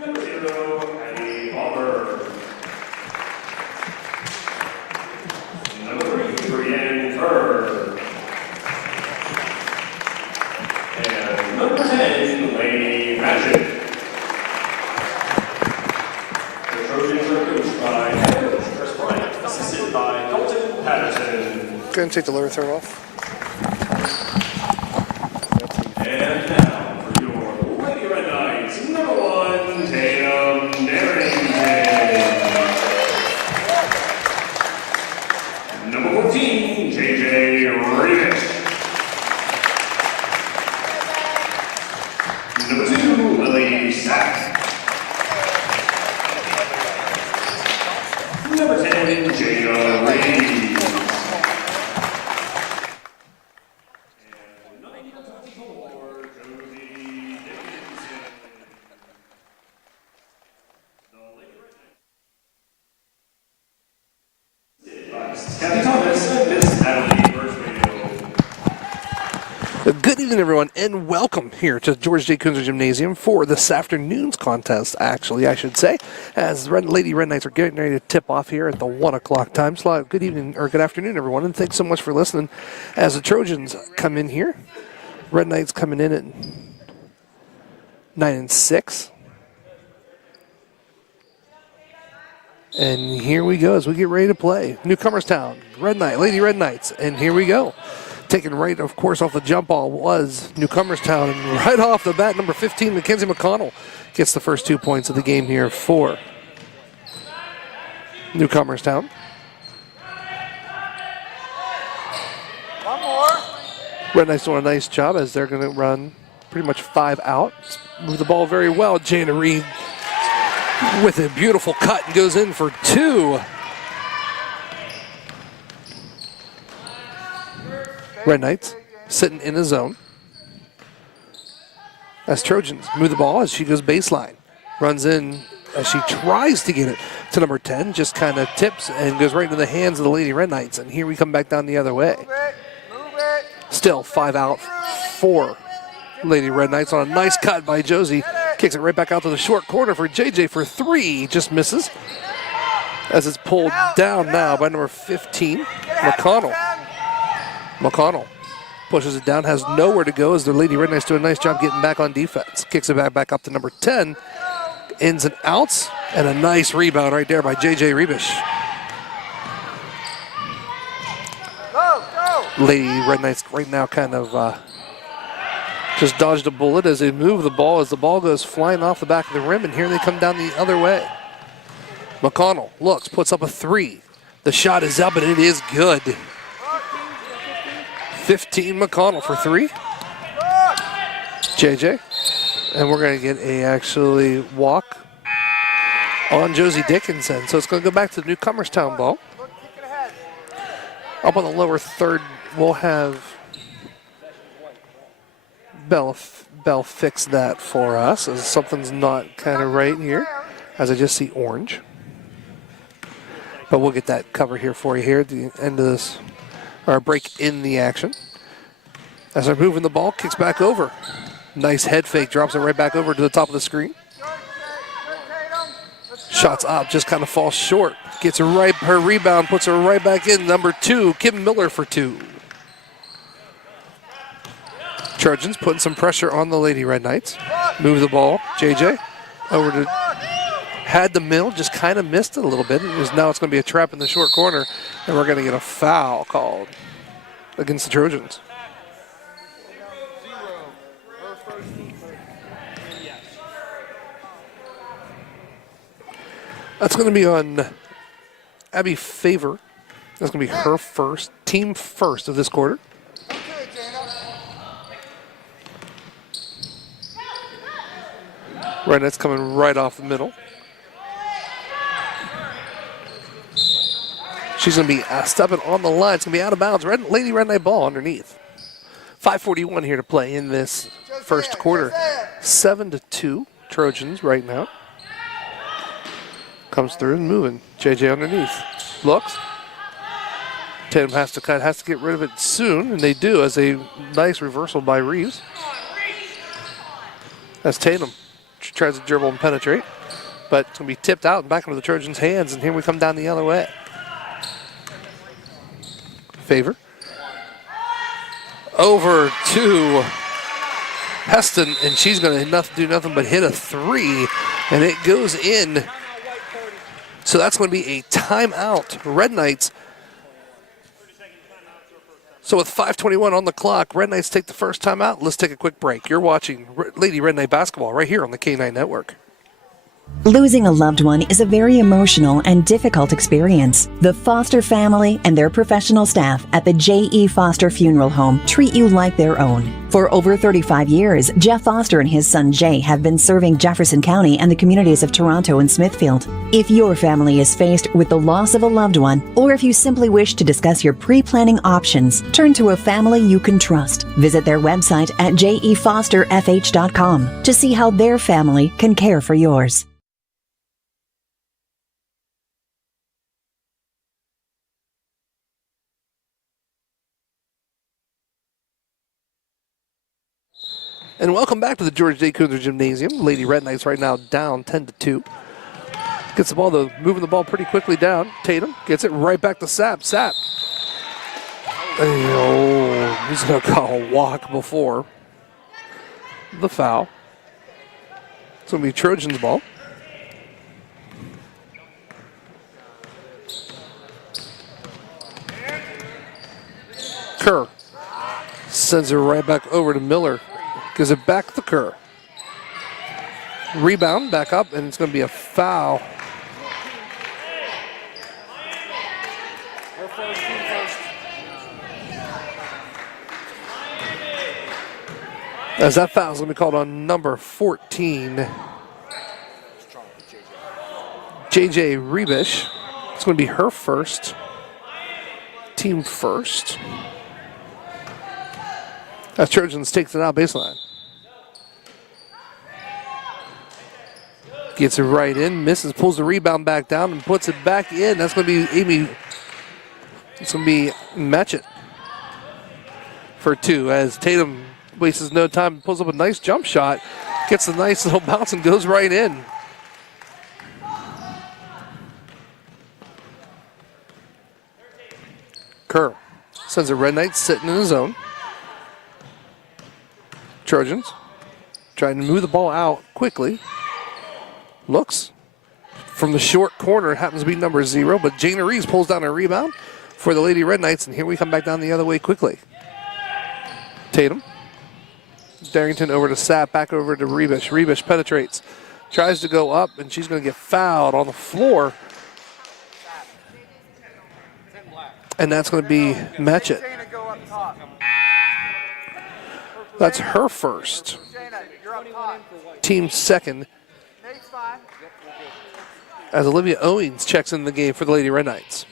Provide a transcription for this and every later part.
Number 0, Abby Palmer. Number 3, Brienne Kerr. And number 10, Lady Magic. The Trojans are coached by head coach Chris Bryant, assisted by Dalton Patterson. Go ahead and take the lower third off. And now for your Lady Red Knights, number 1, Tatum Darrington. Number 14, JJ Radish. Number 2, Lily Sack. Number 10, Jada Reed. Good evening, everyone, and welcome here to George J. Kunzer Gymnasium for this afternoon's contest, actually, I should say, as Lady Red Knights are getting ready to tip off here at the 1 o'clock time slot. Good evening, or good afternoon, everyone, and thanks so much for listening as the Trojans come in here. Red Knights coming in at 9-6. And here we go as we get ready to play. Newcomerstown, Lady Red Knights, and here we go. Taken right, of course, off the jump ball was Newcomerstown. And right off the bat, number 15, Mackenzie McConnell, gets the first 2 points of the game here for Newcomerstown. One more. Red Knights doing a nice job as they're going to run pretty much 5 out. Move the ball very well. Jana Reed with a beautiful cut and goes in for 2. Red Knights sitting in a zone. As Trojans move the ball as she goes baseline. Runs in as she tries to get it to number 10. Just kind of tips and goes right into the hands of the Lady Red Knights. And here we come back down the other way. Move it. Still 5 out for Lady Red Knights on a nice cut by Josie. Kicks it right back out to the short corner for JJ for 3. Just misses. As it's pulled down now by number 15, McConnell. McConnell pushes it down, has nowhere to go as the Lady Red Knights do a nice job getting back on defense. Kicks it back up to number 10. Ins and outs, and a nice rebound right there by JJ Rebish. Go. Lady Red Knights right now kind of just dodged a bullet as they move the ball as the ball goes flying off the back of the rim, and here they come down the other way. McConnell looks, puts up a 3. The shot is up, and it is good. 15 McConnell for 3. JJ. And we're going to get a actually walk on Josie Dickinson. So it's going to go back to the Newcomerstown ball. Up on the lower third, we'll have Bell fix that for us as something's not kind of right here as I just see orange. But we'll get that covered here for you here at the end of this. Or break in the action. As they're moving the ball, kicks back over. Nice head fake, drops it right back over to the top of the screen. Shots up, just kind of falls short. Gets her rebound, puts her right back in. Number 2, Kim Miller for 2. Trojans putting some pressure on the Lady Red Knights. Move the ball, JJ, over to had the middle, just kind of missed it a little bit. Now it's going to be a trap in the short corner, and we're going to get a foul called against the Trojans. That's going to be on Abby Favor. That's going to be her first, team first of this quarter. Right, that's coming right off the middle. She's going to be stepping on the line. It's going to be out of bounds. Lady Red Knight ball underneath. 5:41 here to play in this first quarter. 7-2 Trojans right now. Comes through and moving. JJ underneath. Looks. Tatum has to cut, has to get rid of it soon, and they do as a nice reversal by Reeves. That's Tatum. She tries to dribble and penetrate, but it's going to be tipped out and back into the Trojans' hands, and here we come down the other way. Favor. Over to Heston, and she's going to do nothing but hit a three, and it goes in. So that's going to be a timeout. Red Knights. So with 5:21 on the clock, Red Knights take the first timeout. Let's take a quick break. You're watching Lady Red Knight basketball right here on the K9 Network. Losing a loved one is a very emotional and difficult experience. The Foster family and their professional staff at the J.E. Foster Funeral Home treat you like their own. For over 35 years, Jeff Foster and his son Jay have been serving Jefferson County and the communities of Toronto and Smithfield. If your family is faced with the loss of a loved one, or if you simply wish to discuss your pre-planning options, turn to a family you can trust. Visit their website at jefosterfh.com to see how their family can care for yours. And welcome back to the George Day Cougar Gymnasium. Lady Red Knights right now down 10-2. Gets the ball, though, moving the ball pretty quickly down. Tatum gets it right back to Sapp. Sapp. Oh, he's going to call a walk before the foul. It's going to be Trojans' ball. Kerr sends it right back over to Miller. Gives it back to Kerr. Rebound, back up, and it's going to be a foul. As that foul is going to be called on number 14, JJ Rebish. It's going to be her first. Team first. As Trojans takes it out baseline. Gets it right in, misses, pulls the rebound back down and puts it back in. That's going to be Amy. It's going to be Matchett for two as Tatum wastes no time, pulls up a nice jump shot, gets a nice little bounce and goes right in. Kerr sends a Red Knight sitting in his zone. Trojans trying to move the ball out quickly. Looks from the short corner. It happens to be number 0, but Jana Reeves pulls down a rebound for the Lady Red Knights, and here we come back down the other way quickly. Tatum. Darrington over to Sapp, back over to Rebish. Rebish penetrates, tries to go up, and she's going to get fouled on the floor. And that's going to be Matchett. That's her first. Team second. As Olivia Owings checks in the game for the Lady Red Knights.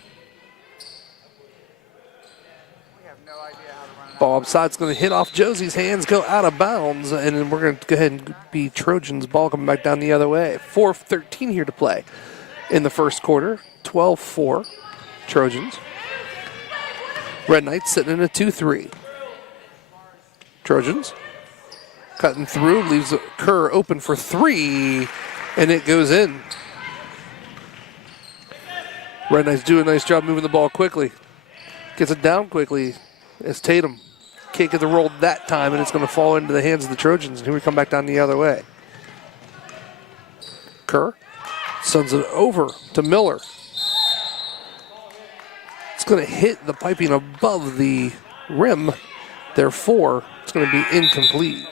Ball upside's going to hit off Josie's hands, go out of bounds, and then we're going to go ahead and be Trojans' ball coming back down the other way. 4:13 here to play in the first quarter. 12-4 Trojans. Red Knights sitting in a 2-3. Trojans cutting through, leaves Kerr open for three, and it goes in. Red Knights do a nice job moving the ball quickly. Gets it down quickly as Tatum can't get the roll that time, and it's going to fall into the hands of the Trojans, and here we come back down the other way. Kerr sends it over to Miller. It's going to hit the piping above the rim. Therefore, it's going to be incomplete.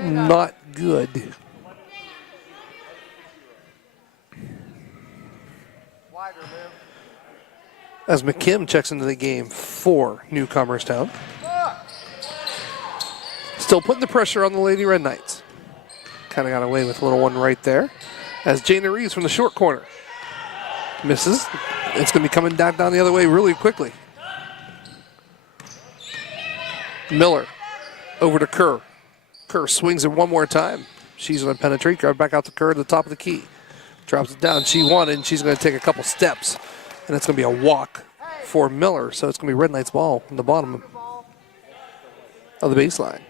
Not good. As McKim checks into the game for Newcomerstown. Still putting the pressure on the Lady Red Knights. Kind of got away with a little one right there. As Jana Reeves from the short corner misses. It's going to be coming down the other way really quickly. Miller over to Kerr. Kerr swings it one more time. She's going to penetrate, drive back out to Kerr at the top of the key. Drops it down. She won, and she's going to take a couple steps. And it's going to be a walk for Miller. So it's going to be Red Knights ball in the bottom of the baseline.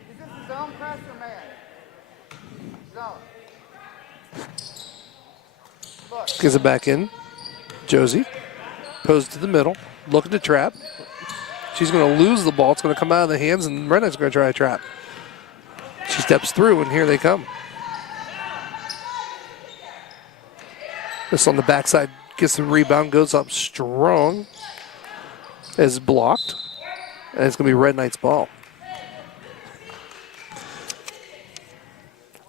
Gives it back in. Josie. Pose to the middle. Looking to trap. She's going to lose the ball. It's going to come out of the hands, and Red Knight's going to try a trap. She steps through, and here they come. This on the backside gets the rebound, goes up strong. Is blocked. And it's going to be Red Knight's ball.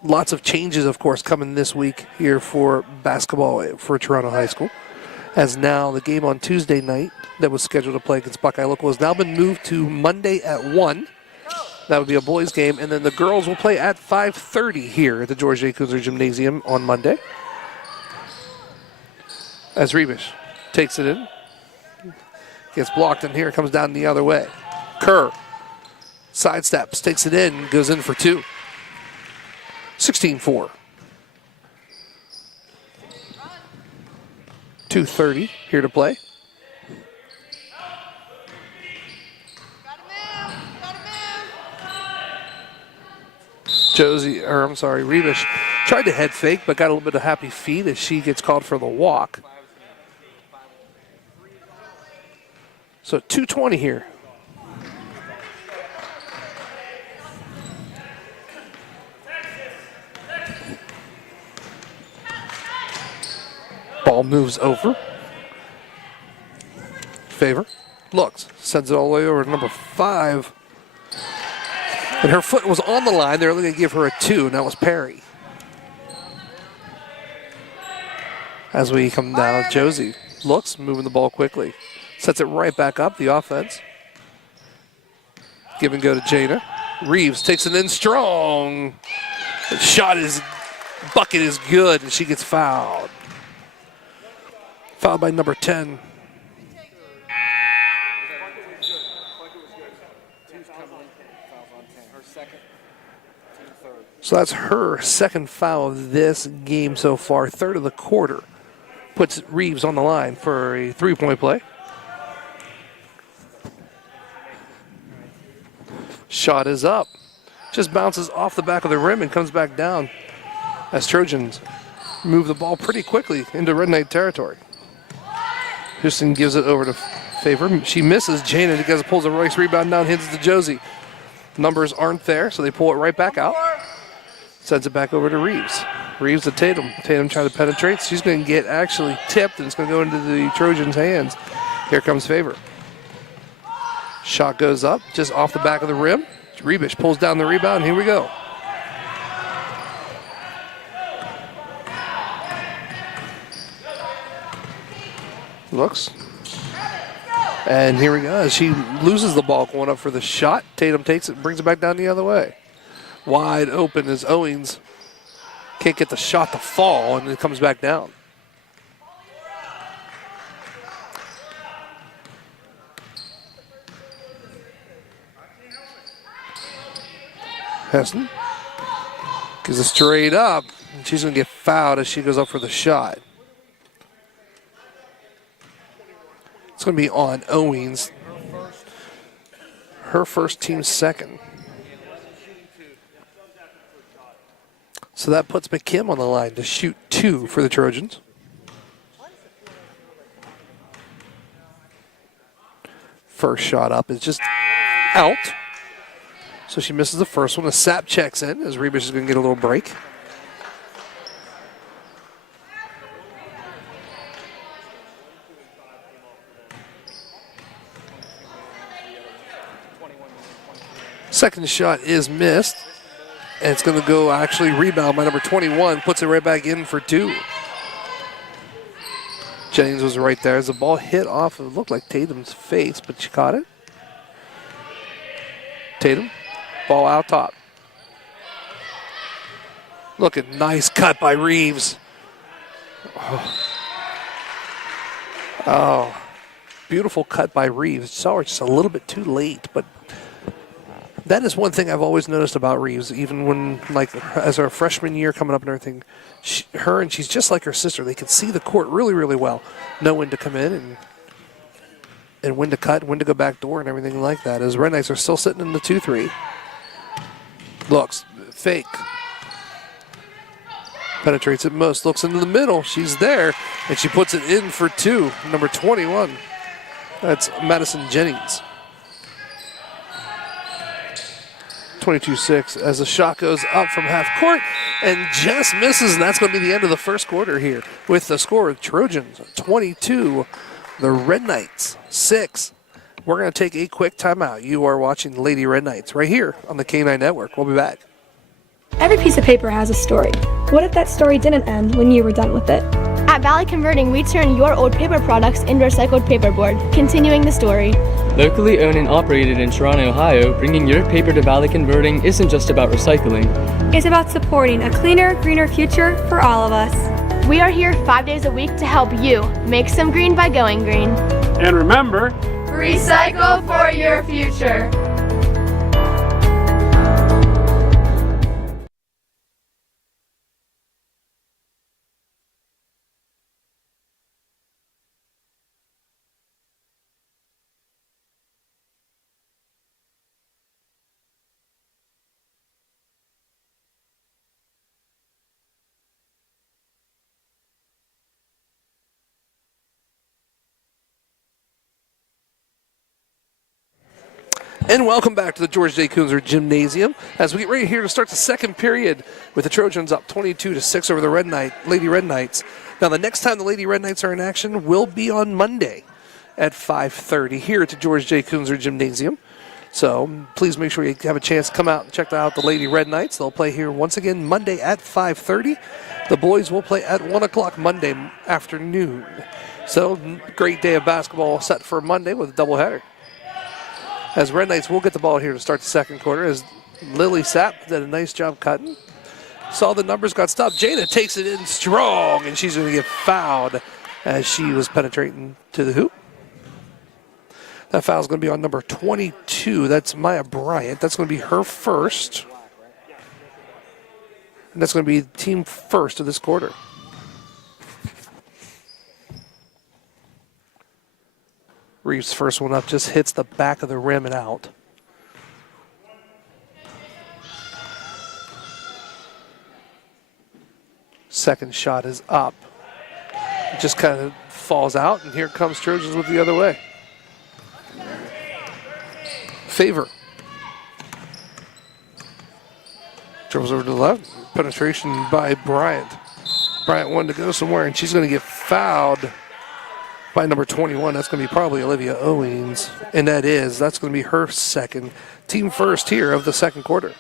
Lots of changes, of course, coming this week here for basketball for Toronto High School. As now the game on Tuesday night that was scheduled to play against Buckeye Local has now been moved to Monday at 1. That would be a boys' game. And then the girls will play at 5:30 here at the George J. Kunzler Gymnasium on Monday. As Rebish takes it in. Gets blocked, and here it comes down the other way. Kerr sidesteps, takes it in, goes in for 2. 16-4. 2:30 here to play. Rebish tried to head fake, but got a little bit of happy feet as she gets called for the walk. So 2:20 here. Ball moves over. Favor. Looks. Sends it all the way over to number 5. And her foot was on the line. They're going to give her a 2, and that was Perry. As we come down, Josie looks, moving the ball quickly. Sets it right back up, the offense. Give and go to Jana. Reeves takes it in strong. The bucket is good, and she gets fouled. Fouled by number 10. So that's her second foul of this game so far, third of the quarter. Puts Reeves on the line for a 3-point play. Shot is up. Just bounces off the back of the rim and comes back down as Trojans move the ball pretty quickly into Red Knight territory. Houston gives it over to Favor. She misses. Jana pulls a Royce rebound down, hands it to Josie. Numbers aren't there, so they pull it right back out. Sends it back over to Reeves. Reeves to Tatum. Tatum trying to penetrate. She's going to get actually tipped, and it's going to go into the Trojans' hands. Here comes Favor. Shot goes up, just off the back of the rim. Rebish pulls down the rebound. Here we go. Looks. And here we go. She loses the ball going up for the shot. Tatum takes it, brings it back down the other way. Wide open as Owings can't get the shot to fall, and it comes back down. Heston gives it straight up, and she's going to get fouled as she goes up for the shot. It's going to be on Owings. Her first, team's second. So that puts McKim on the line to shoot 2 for the Trojans. First shot up is just out. So she misses the first one. A Sapp checks in as Rebish is going to get a little break. Second shot is missed. And it's going to go actually rebound by number 21. Puts it right back in for 2. Jennings was right there as the ball hit off. It looked like Tatum's face, but she caught it. Tatum, ball out top. Look at nice cut by Reeves. Oh, beautiful cut by Reeves. Saw her just a little bit too late, but that is one thing I've always noticed about Reeves, even when, like, as her freshman year coming up and everything, she's just like her sister. They can see the court really, really well, know when to come in and when to cut, when to go back door and everything like that. As Red Knights are still sitting in the 2-3. Looks, fake. Penetrates it most, looks into the middle. She's there, and she puts it in for two. Number 21. That's Madison Jennings. 22-6 as the shot goes up from half court and just misses, and that's going to be the end of the first quarter here with the score of Trojans 22, the Red Knights 6. We're going to take a quick timeout. You are watching Lady Red Knights right here on the K9 Network. We'll be back. Every piece of paper has a story. What if that story didn't end when you were done with it? At Valley Converting, we turn your old paper products into recycled paperboard, continuing the story. Locally owned and operated in Toronto, Ohio, bringing your paper to Valley Converting isn't just about recycling. It's about supporting a cleaner, greener future for all of us. We are here 5 days a week to help you make some green by going green. And remember, recycle for your future. And welcome back to the George J. Kunzer Gymnasium as we get ready here to start the second period with the Trojans up 22-6 over the Lady Red Knights. Now, the next time the Lady Red Knights are in action will be on Monday at 5:30 here at the George J. Kunzer Gymnasium. So please make sure you have a chance to come out and check out the Lady Red Knights. They'll play here once again Monday at 5:30. The boys will play at 1 o'clock Monday afternoon. So great day of basketball set for Monday with a doubleheader. As Red Knights will get the ball here to start the second quarter as Lily Sapp did a nice job cutting. Saw the numbers, got stopped. Jada takes it in strong, and she's going to get fouled as she was penetrating to the hoop. That foul is going to be on number 22. That's Maya Bryant. That's going to be her first. And that's going to be team first of this quarter. Reeves' first one up just hits the back of the rim and out. Second shot is up. It just kind of falls out, and here comes Trojans with the other way. Favor. Dribbles over to the left. Penetration by Bryant. Bryant wanted to go somewhere, and she's going to get fouled by number 21. That's going to be probably Olivia Owens, and that's going to be her second. Team first here of the second quarter.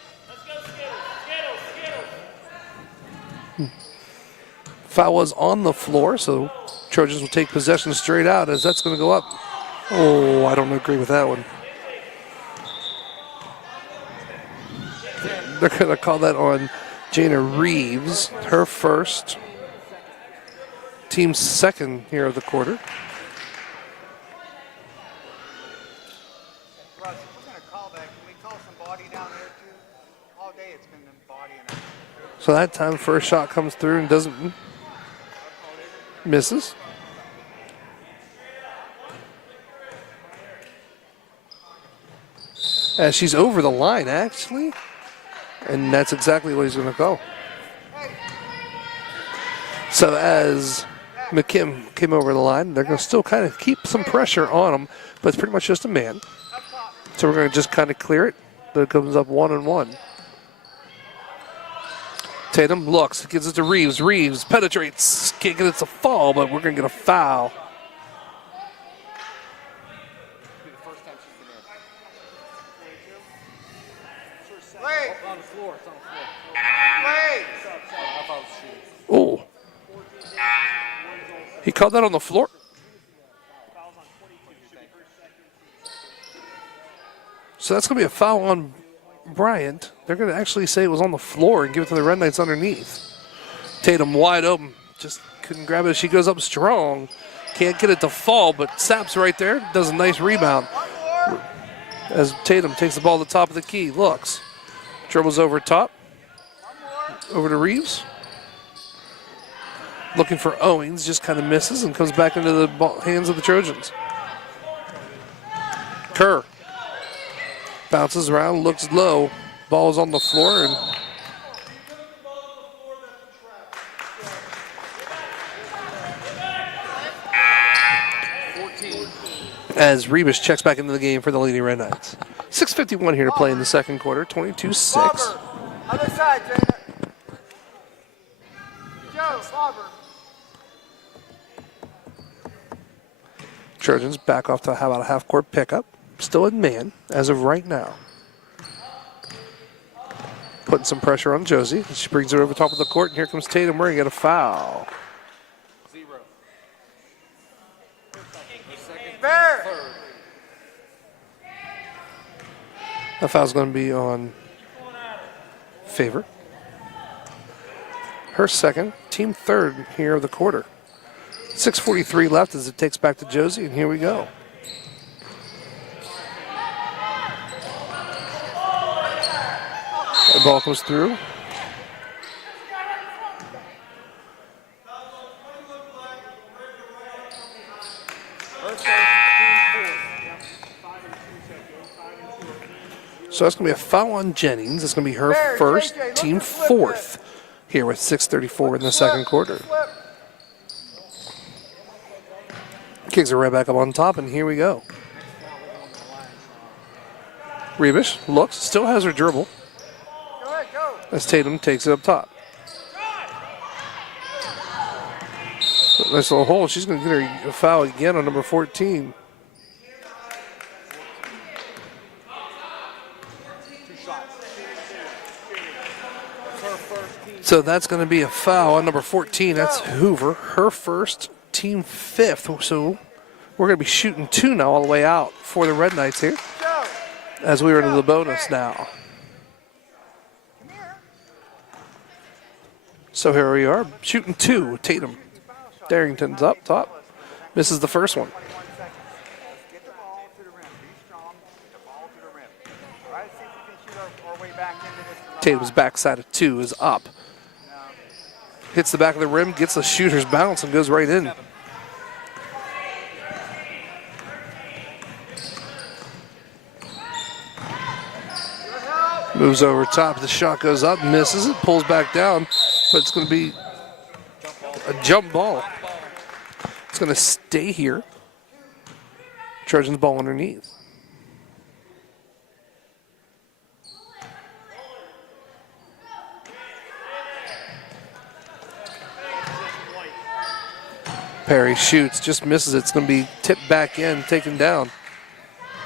Foul was on the floor, so Trojans will take possession straight out as that's going to go up. Oh, I don't agree with that one. They're going to call that on Jana Reeves, her first. Team second here of the quarter. So that time, first shot comes through and doesn't, misses. As she's over the line, actually. And that's exactly what he's going to go. So as McKim came over the line, they're going to still kind of keep some pressure on him, but it's pretty much just a man. So we're going to just kind of clear it. That comes up 1-1. Tatum looks, gives it to Reeves. Reeves penetrates, can't get it to fall, but we're going to get a foul. Oh. He called that on the floor? So that's going to be a foul on Bryant. They're going to actually say it was on the floor and give it to the Red Knights underneath. Tatum wide open. Just couldn't grab it. She goes up strong. Can't get it to fall, but Sapp's right there. Does a nice rebound. As Tatum takes the ball to the top of the key. Looks. Dribbles over top. Over to Reeves. Looking for Owens. Just kind of misses and comes back into the hands of the Trojans. Kerr. Bounces around, looks low. Ball is on the floor. And as Rebus checks back into the game for the Lady Red Knights. 6:51 here to play in the second quarter, 22-6. Bobber. Other side, Jada. Joe, Bobber. Trojans back off to how about a half-court pickup. Still in man as of right now. Putting some pressure on Josie. She brings it over top of the court, and here comes Tatum. We're going to get a foul. Fair. That foul's going to be on Favor. Her second, team third here of the quarter. 6:43 left as it takes back to Josie, and here we go. The ball comes through. So that's going to be a foul on Jennings. It's going to be her first, team fourth, here with 6:34 in the second quarter. Kicks her right back up on top, and here we go. Rebish looks, still has her dribble. Go ahead, go. As Tatum takes it up top. Nice little hole. She's going to get her a foul again on number 14. So that's going to be a foul on number 14. That's Hoover, her first, team fifth. So we're going to be shooting two now all the way out for the Red Knights here as we are into the bonus now. So here we are, shooting two. Tatum. Darrington's up top. Misses the first one. Get the ball to the rim. Be strong. Get the ball to the rim. All right, see if we can shoot our way back into this. Tatum's backside of two is up. Hits the back of the rim, gets the shooter's bounce, and goes right in. Moves over top. The shot goes up, misses it, pulls back down, but it's going to be a jump ball. It's going to stay here. Trojans ball underneath. Perry shoots, just misses it. It's going to be tipped back in, taken down.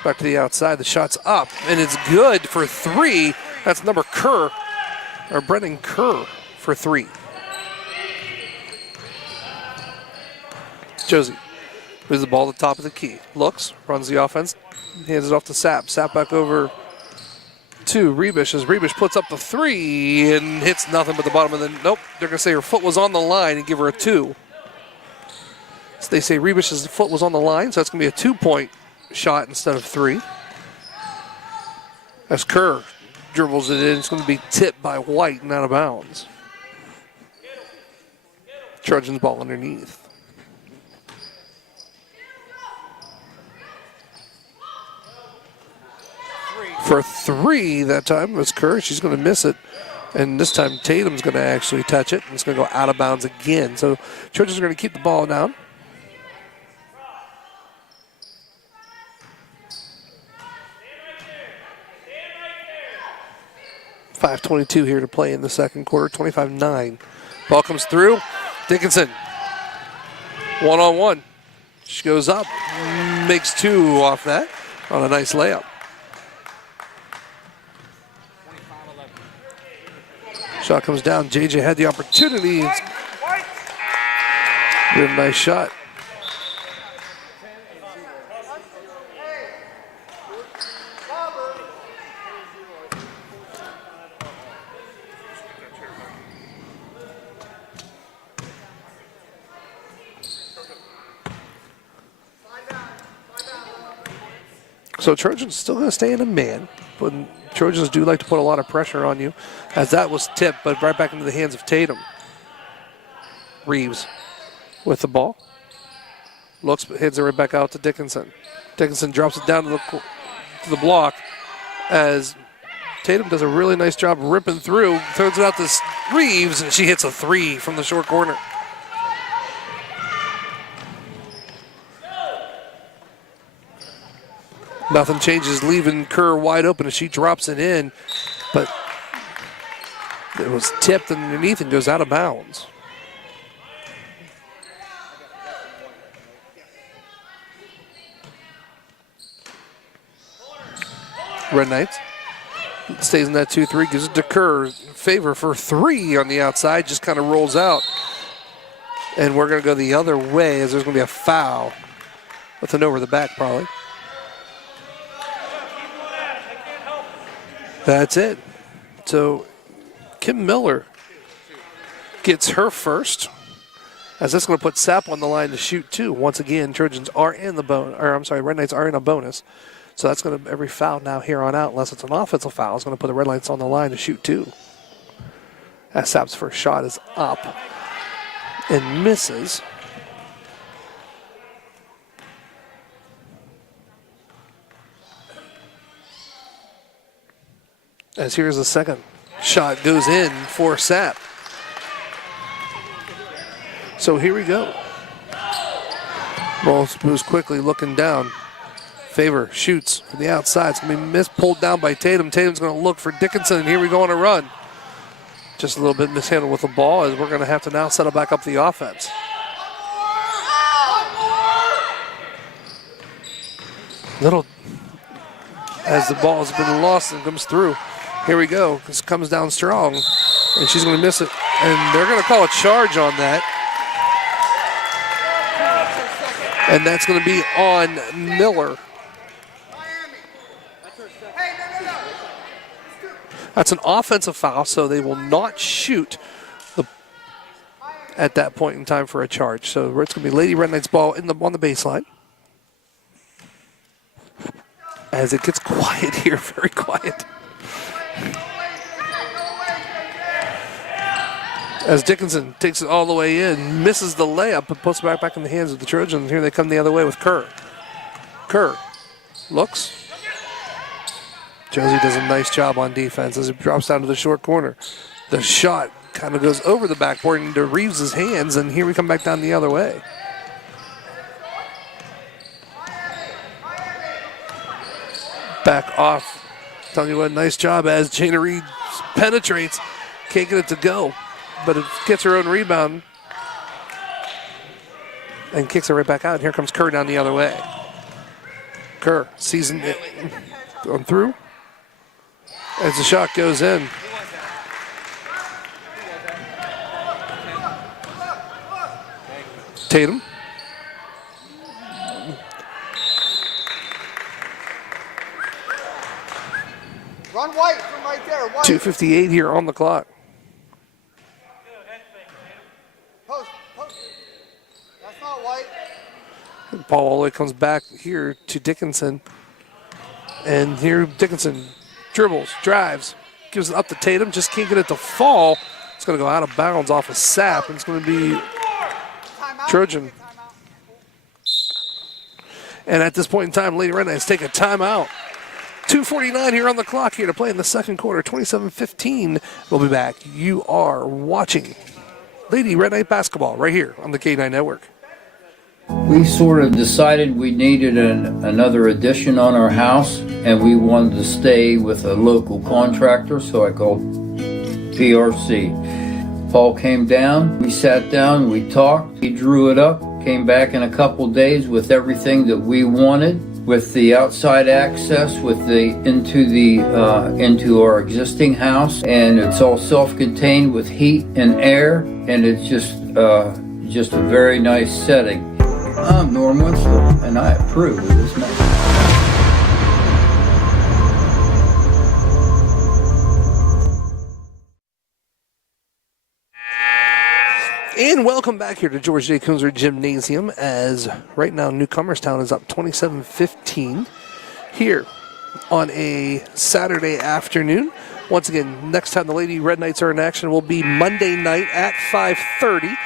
Back to the outside. The shot's up, and it's good for three. That's number Kerr, or Brennan Kerr for three. Josie moves the ball to the top of the key. Looks, runs the offense, hands it off to Sapp. Sapp back over to Rebish as Rebish puts up the three and hits nothing but the bottom of the. Nope, they're going to say her foot was on the line and give her a two. So they say Rebish's foot was on the line, so that's going to be a 2-point shot instead of three. As Kerr dribbles it in, it's going to be tipped by White and out of bounds. Trojans ball underneath. For three that time was Kerr. She's going to miss it. And this time Tatum's going to actually touch it. And it's going to go out of bounds again. So Trojans are going to keep the ball down. .5:22 here to play in the second quarter, 25-9. Ball comes through. Dickinson, one-on-one. She goes up, makes two off that on a nice layup. Shot comes down. JJ had the opportunity. Did a nice shot. So Trojans still going to stay in a man, but Trojans do like to put a lot of pressure on you, as that was tipped, but right back into the hands of Tatum. Reeves with the ball. Looks, but heads it right back out to Dickinson. Dickinson drops it down to the block as Tatum does a really nice job ripping through, throws it out to Reeves, and she hits a three from the short corner. Nothing changes, leaving Kerr wide open as she drops it in, but it was tipped underneath and goes out of bounds. Red Knights stays in that 2-3, gives it to Kerr. Favor for 3 on the outside, just kind of rolls out. And we're going to go the other way as there's going to be a foul with an over the back probably. That's it. So Kim Miller gets her first, as that's going to put Sapp on the line to shoot 2. Once again, Trojans are in the Red Knights are in a bonus. So that's going to, every foul now here on out, unless it's an offensive foul, is going to put the Red Knights on the line to shoot 2. As Sapp's first shot is up and misses. As here's the second shot goes in for Sapp. So here we go. Ball moves quickly, looking down. Favor shoots from the outside. It's going to be missed, pulled down by Tatum. Tatum's going to look for Dickinson, and here we go on a run. Just a little bit mishandled with the ball as we're going to have to now settle back up the offense. Little, as the ball has been lost and comes through. Here we go. This comes down strong, and she's going to miss it. And they're going to call a charge on that. And that's going to be on Miller. That's an offensive foul, so they will not shoot at that point in time for a charge. So it's going to be Lady Red Knights ball on the baseline. As it gets quiet here, very quiet. As Dickinson takes it all the way in, misses the layup, but puts it back in the hands of the Trojans. Here they come the other way with Kerr. Kerr looks. Josie does a nice job on defense as it drops down to the short corner. The shot kind of goes over the backboard into Reeves' hands, and here we come back down the other way. Back off. Telling you what, nice job as Jana Reed penetrates. Can't get it to go, but it gets her own rebound and kicks it right back out. And here comes Kerr down the other way. Kerr sees it going through. As the shot goes in. Tatum. Run White from right there. White. 2:58 here on the clock. Post. That's not White. And Paul all the way comes back here to Dickinson. And here Dickinson dribbles, drives, gives it up to Tatum, just can't get it to fall. It's going to go out of bounds off of Sapp, and it's going to be Trojan. And at this point in time, Lady Red Knights take a timeout. 2:49 here on the clock here to play in the second quarter, 27-15. We'll be back. You are watching Lady Red Knight basketball right here on the K9 Network. We sort of decided we needed another addition on our house, and we wanted to stay with a local contractor, so I called PRC. Paul came down, we sat down, we talked, he drew it up, came back in a couple days with everything that we wanted, with the outside access, with the into our existing house, and it's all self-contained with heat and air, and it's just a very nice setting. I'm Norm Winslow, and I approve of this message. And welcome back here to George J. Kunzer Gymnasium, as right now Newcomerstown is up 27-15 here on a Saturday afternoon. Once again, next time the Lady Red Knights are in action will be Monday night at 5:30.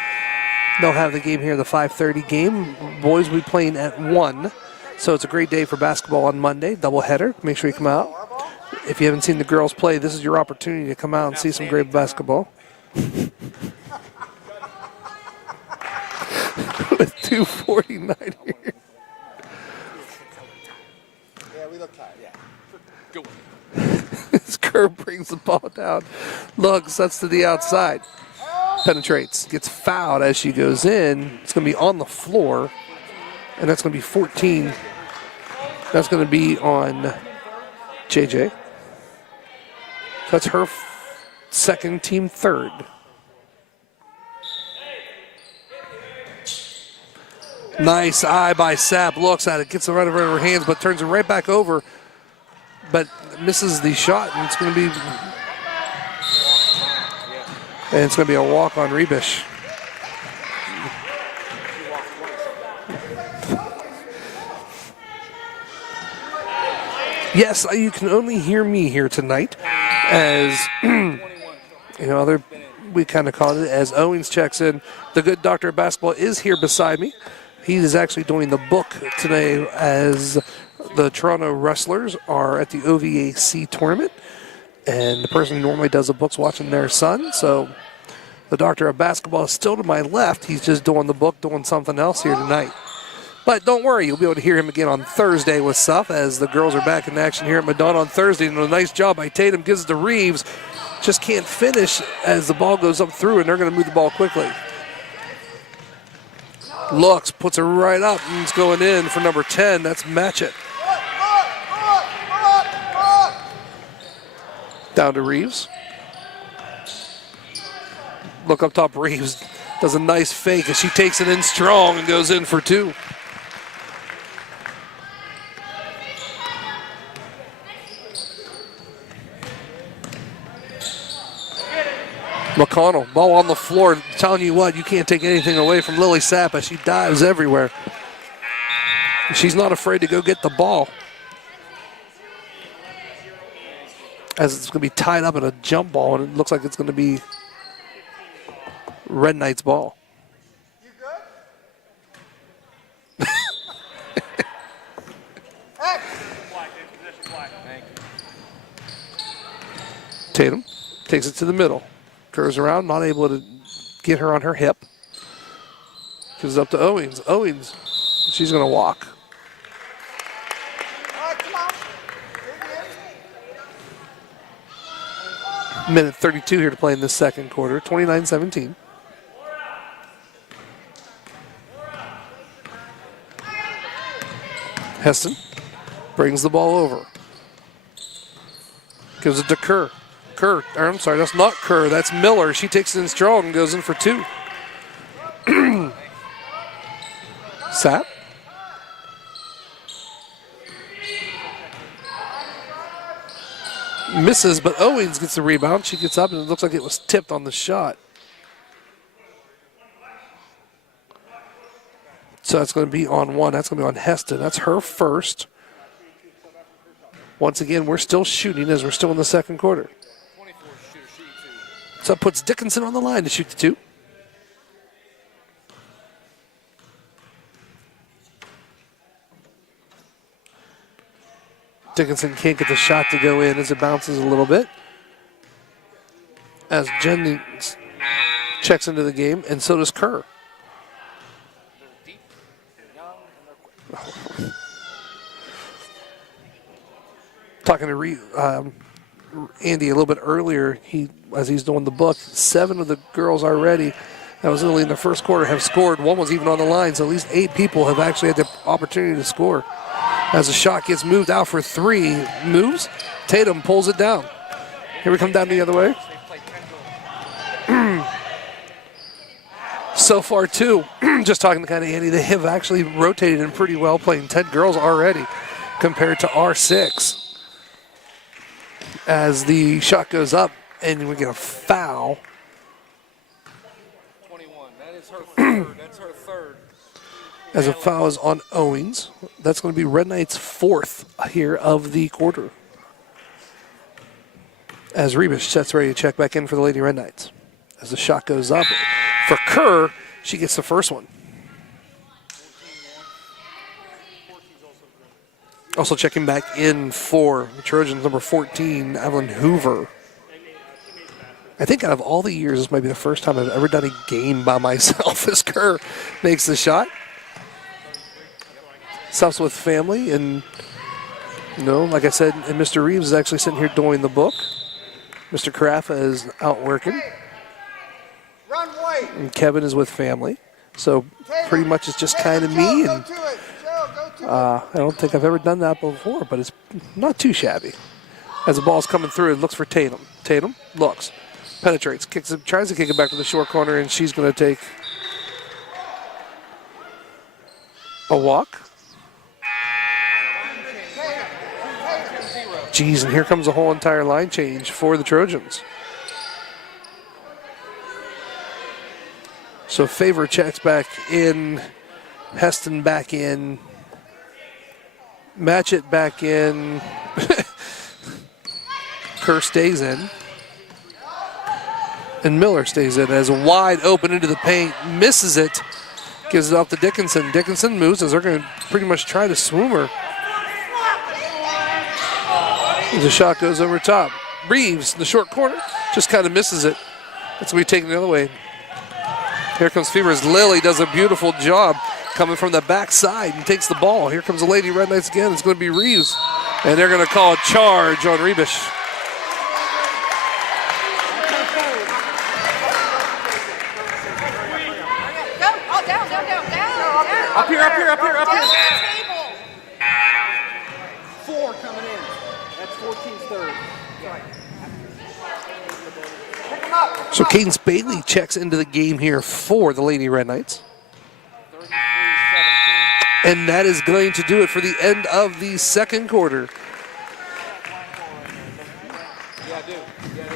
They'll have the game here, the 5:30 game. Boys will be playing at 1. So it's a great day for basketball on Monday, doubleheader. Make sure you come out. If you haven't seen the girls play, this is your opportunity to come out and see some great basketball. With 2:49 here. we look tired. Yeah. His curve brings the ball down. Luggs sets to the outside. Penetrates. Gets fouled as she goes in. It's going to be on the floor. And that's going to be 14. That's going to be on JJ. That's her second, team third. Nice eye by Sapp. Looks at it, gets it right over her hands, but turns it right back over. But misses the shot, and it's going to be a walk on Rebish. Yes, you can only hear me here tonight, as we kind of called it as Owens checks in. The good doctor of basketball is here beside me. He is actually doing the book today as the Toronto Wrestlers are at the OVAC tournament, and the person who normally does the books watching their son. So the doctor of basketball is still to my left. He's just doing the book, doing something else here tonight. But don't worry, you'll be able to hear him again on Thursday with stuff as the girls are back in action here at Madonna on Thursday. And a nice job by Tatum, gives it to Reeves. Just can't finish as the ball goes up through, and they're going to move the ball quickly. Looks, puts it right up, and it's going in for number 10. That's Matchett. Down to Reeves. Look up top, Reeves does a nice fake as she takes it in strong and goes in for 2. McConnell, ball on the floor. Telling you what, you can't take anything away from Lily Sapp as she dives everywhere. She's not afraid to go get the ball. As it's going to be tied up in a jump ball, and it looks like it's going to be Red Knight's ball. You good? Tatum takes it to the middle. Curves around, not able to get her on her hip. Gives it up to Owens. Owens, she's going to walk. All right, come on. Minute 32 here to play in this second quarter, 29-17. Heston brings the ball over. Gives it to Kerr. I'm sorry, that's not Kerr, that's Miller. She takes it in strong and goes in for 2. Sapp. Misses, but Owens gets the rebound. She gets up, and it looks like it was tipped on the shot. So that's going to be on 1. That's going to be on Heston. That's her first. Once again, we're still shooting as we're still in the second quarter. So that puts Dickinson on the line to shoot the 2. Dickinson can't get the shot to go in as it bounces a little bit. As Jennings checks into the game, and so does Kerr. Talking to Andy a little bit earlier, as he's doing the book, 7 of the girls already, that was only in the first quarter, have scored. 1 was even on the line, so at least 8 people have actually had the opportunity to score. As the shot gets moved out for 3, moves, Tatum pulls it down. Here we come down the other way. So far, too, just talking to kind of Andy, they have actually rotated in pretty well, playing 10 girls already compared to our 6. As the shot goes up, and we get a foul. 21. That is her third. That's her third. As a foul is on Owens. That's going to be Red Knight's 4th here of the quarter. As Rebish sets ready to check back in for the Lady Red Knights. As the shot goes up for Kerr, she gets the first one. Also checking back in for the Trojans, number 14, Evelyn Hoover. I think out of all the years, this might be the first time I've ever done a game by myself as Kerr makes the shot. Stuffs with family, and No, like I said, and Mr. Reeves is actually sitting here doing the book. Mr. Carafa is out working, Run white. and Kevin is with family. So pretty much it's just kind of me, Joe, and go to it. Joe, go to it. I don't think I've ever done that before, but it's not too shabby. As the ball's coming through, it looks for Tatum. Tatum looks, penetrates, kicks it, tries to kick it back to the short corner, and she's going to take a walk. Geez, and here comes the whole entire line change for the Trojans. So Favor checks back in, Heston back in, Matchett back in, Kerr stays in, and Miller stays in as wide open into the paint, misses it, gives it off to Dickinson. Dickinson moves as they're going to pretty much try to swoon her. The shot goes over top. Reeves in the short corner just kind of misses it. That's going to be taken the other way. Here comes Fevers. Lily does a beautiful job coming from the backside and takes the ball. Here comes the Lady Red Knights again. It's going to be Reeves. And they're going to call a charge on Rebish. Up here. 4 coming in. That's 14's third. So Cadence Bailey checks into the game here for the Lady Red Knights. And that is going to do it for the end of the second quarter.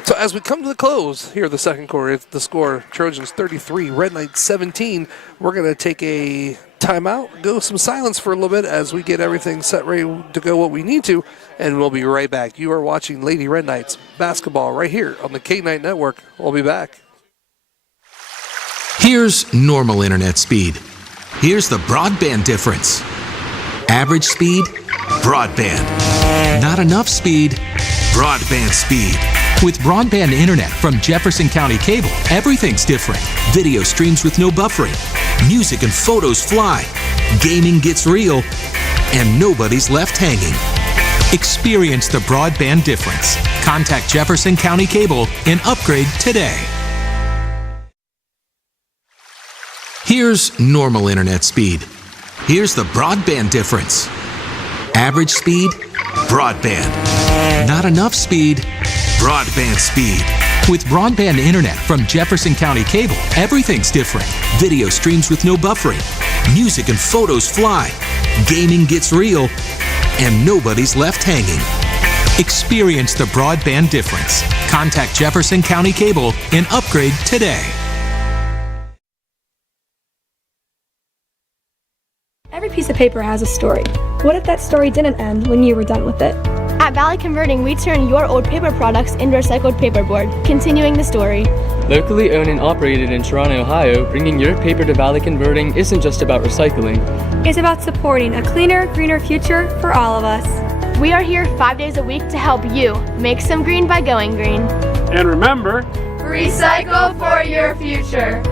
So as we come to the close here of the second quarter, it's the score, Trojans 33, Red Knights 17. We're going to take a timeout, go some silence for a little bit as we get everything set ready to go what we need to, and we'll be right back. You are watching Lady Red Knights basketball right here on the K-Night Network. We'll be back. Here's normal internet speed. Here's the broadband difference. Average speed, broadband. Not enough speed, broadband speed. With broadband internet from Jefferson County Cable, everything's different. Video streams with no buffering. Music and photos fly. Gaming gets real. And nobody's left hanging. Experience the broadband difference. Contact Jefferson County Cable and upgrade today. Here's normal internet speed. Here's the broadband difference. Average speed, broadband. Not enough speed, broadband speed. With broadband internet from Jefferson County Cable, everything's different. Video streams with no buffering. Music and photos fly. Gaming gets real. And nobody's left hanging. Experience the broadband difference. Contact Jefferson County Cable and upgrade today. Every piece of paper has a story. What if that story didn't end when you were done with it? At Valley Converting, we turn your old paper products into recycled paperboard, continuing the story. Locally owned and operated in Toronto, Ohio, bringing your paper to Valley Converting isn't just about recycling. It's about supporting a cleaner, greener future for all of us. We are here 5 days a week to help you make some green by going green. And remember, Recycle for your future.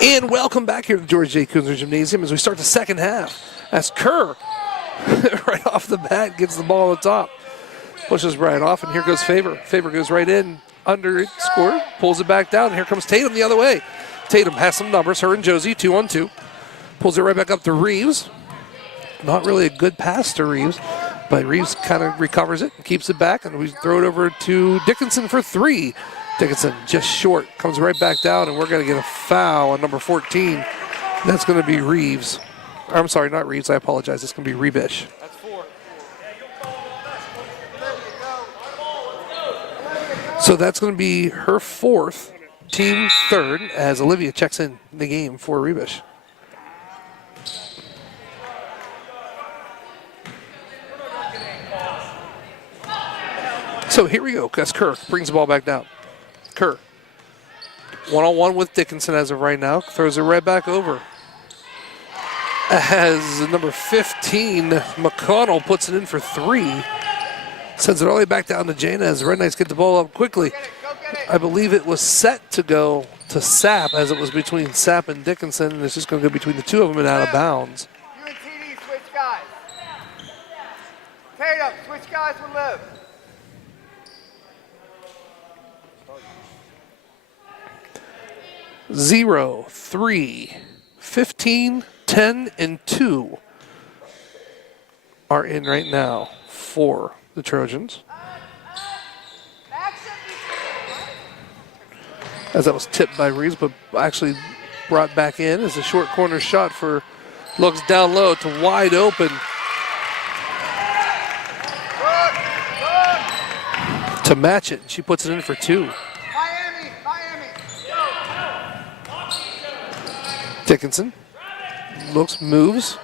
And welcome back here to the George J. Kunzler Gymnasium as we start the second half. As Kerr, right off the bat, gets the ball on the top. Pushes right off, and here goes Faber. Faber goes right in, under it, score, pulls it back down, and here comes Tatum the other way. Tatum has some numbers, her and Josie, 2-on-2. Pulls it right back up to Reeves. Not really a good pass to Reeves, but Reeves kind of recovers it and keeps it back, and we throw it over to Dickinson for 3. Dickinson just short, comes right back down, and we're going to get a foul on number 14. That's going to be Reeves. I'm sorry, not Reeves, I apologize. It's going to be Rebish. That's 4. So that's going to be her 4th, team 3rd, as Olivia checks in the game for Rebish. So here we go, as Kerr brings the ball back down. Kerr, one-on-one with Dickinson as of right now, throws it right back over. As number 15, McConnell, puts it in for 3. Sends it all the way back down to Jana as the Red Knights get the ball up quickly. I believe it was set to go to Sapp, as it was between Sapp and Dickinson, and it's just going to go between the two of them and out of bounds. You and TD switch guys. Tatum, switch guys with Liv. Zero, 3, 15, 10, and 2 are in right now for the Trojans. As that was tipped by Reeves, but actually brought back in as a short corner shot for, looks down low to wide open. To match it, she puts it in for 2. Dickinson looks, moves,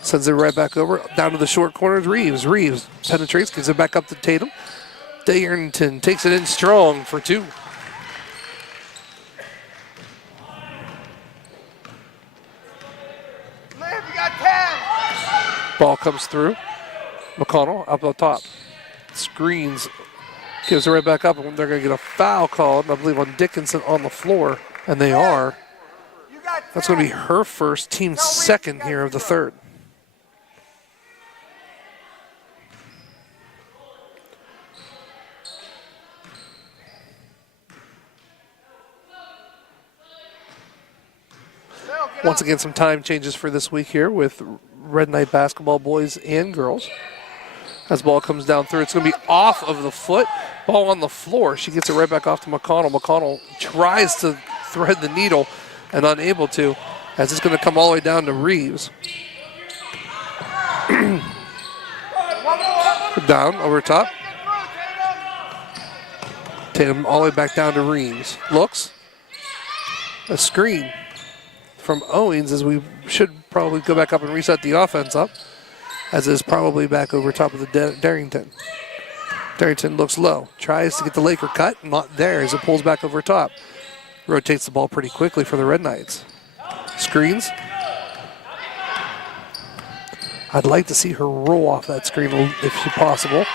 sends it right back over, down to the short corner. Reeves penetrates, gives it back up to Tatum. Darrington takes it in strong for 2. Liv, you got 10. Ball comes through. McConnell up on top. Screens, gives it right back up, and they're going to get a foul called, I believe, on Dickinson on the floor, and they are. That's going to be her first, team 2nd here of the 3rd. Once again, some time changes for this week here with Red Knight basketball, boys and girls. As ball comes down through, it's going to be off of the foot. Ball on the floor. She gets it right back off to McConnell. McConnell tries to thread the needle and unable to, as it's going to come all the way down to Reeves. Down, over top. Tatum all the way back down to Reeves. Looks. A screen from Owens, as we should probably go back up and reset the offense up, as is probably back over top of the Darrington. Darrington looks low, tries to get the Laker cut, not there as it pulls back over top. Rotates the ball pretty quickly for the Red Knights. Screens. I'd like to see her roll off that screen if possible.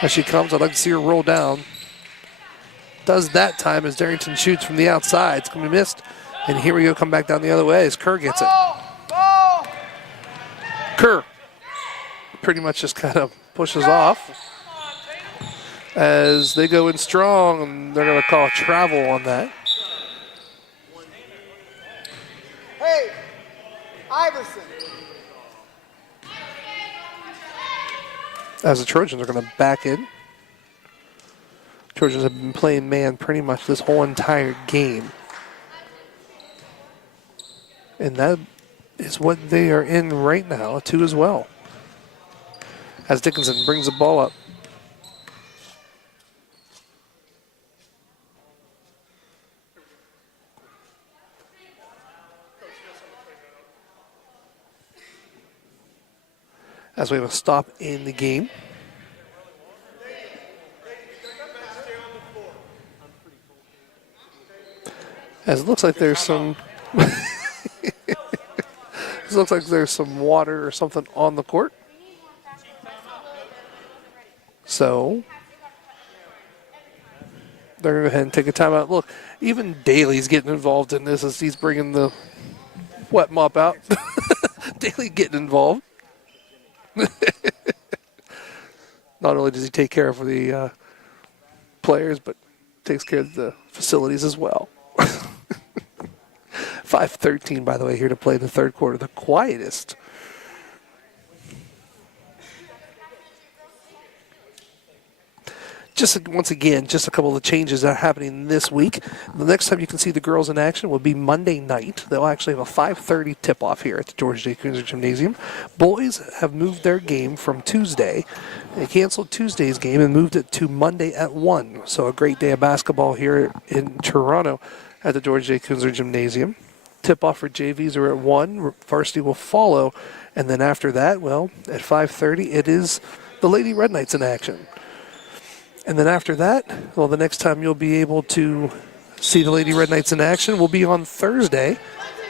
As she comes, I'd like to see her roll down. Does that time as Darrington shoots from the outside. It's going to be missed. And here we go, come back down the other way as Kerr gets it. Kerr pretty much just kind of pushes off as they go in strong, and they're going to call travel on that. Hey, Iverson. As the Trojans are going to back in. Trojans have been playing man pretty much this whole entire game. And that is what they are in right now, 2 as well. As Dickinson brings the ball up. As we have a stop in the game. As it looks like there's some it looks like there's some water or something on the court. So They're going to go ahead and take a timeout. Look, even Daly's getting involved in this as he's bringing the wet mop out. Daly getting involved. Not only does he take care of the players, but takes care of the facilities as well. 5:13, by the way, here to play in the third quarter. The quietest. Just once again, just a couple of the changes that are happening this week. The next time you can see the girls in action will be Monday night. They'll actually have a 5:30 tip-off here at the George J. Kunzer Gymnasium. Boys have moved their game from Tuesday. They canceled Tuesday's game and moved it to Monday at 1. So a great day of basketball here in Toronto at the George J. Kunzer Gymnasium. Tip-off for JVs are at 1. Varsity will follow. And then after that, well, at 5:30, it is the Lady Red Knights in action. And then after that, well, the next time you'll be able to see the Lady Red Knights in action will be on Thursday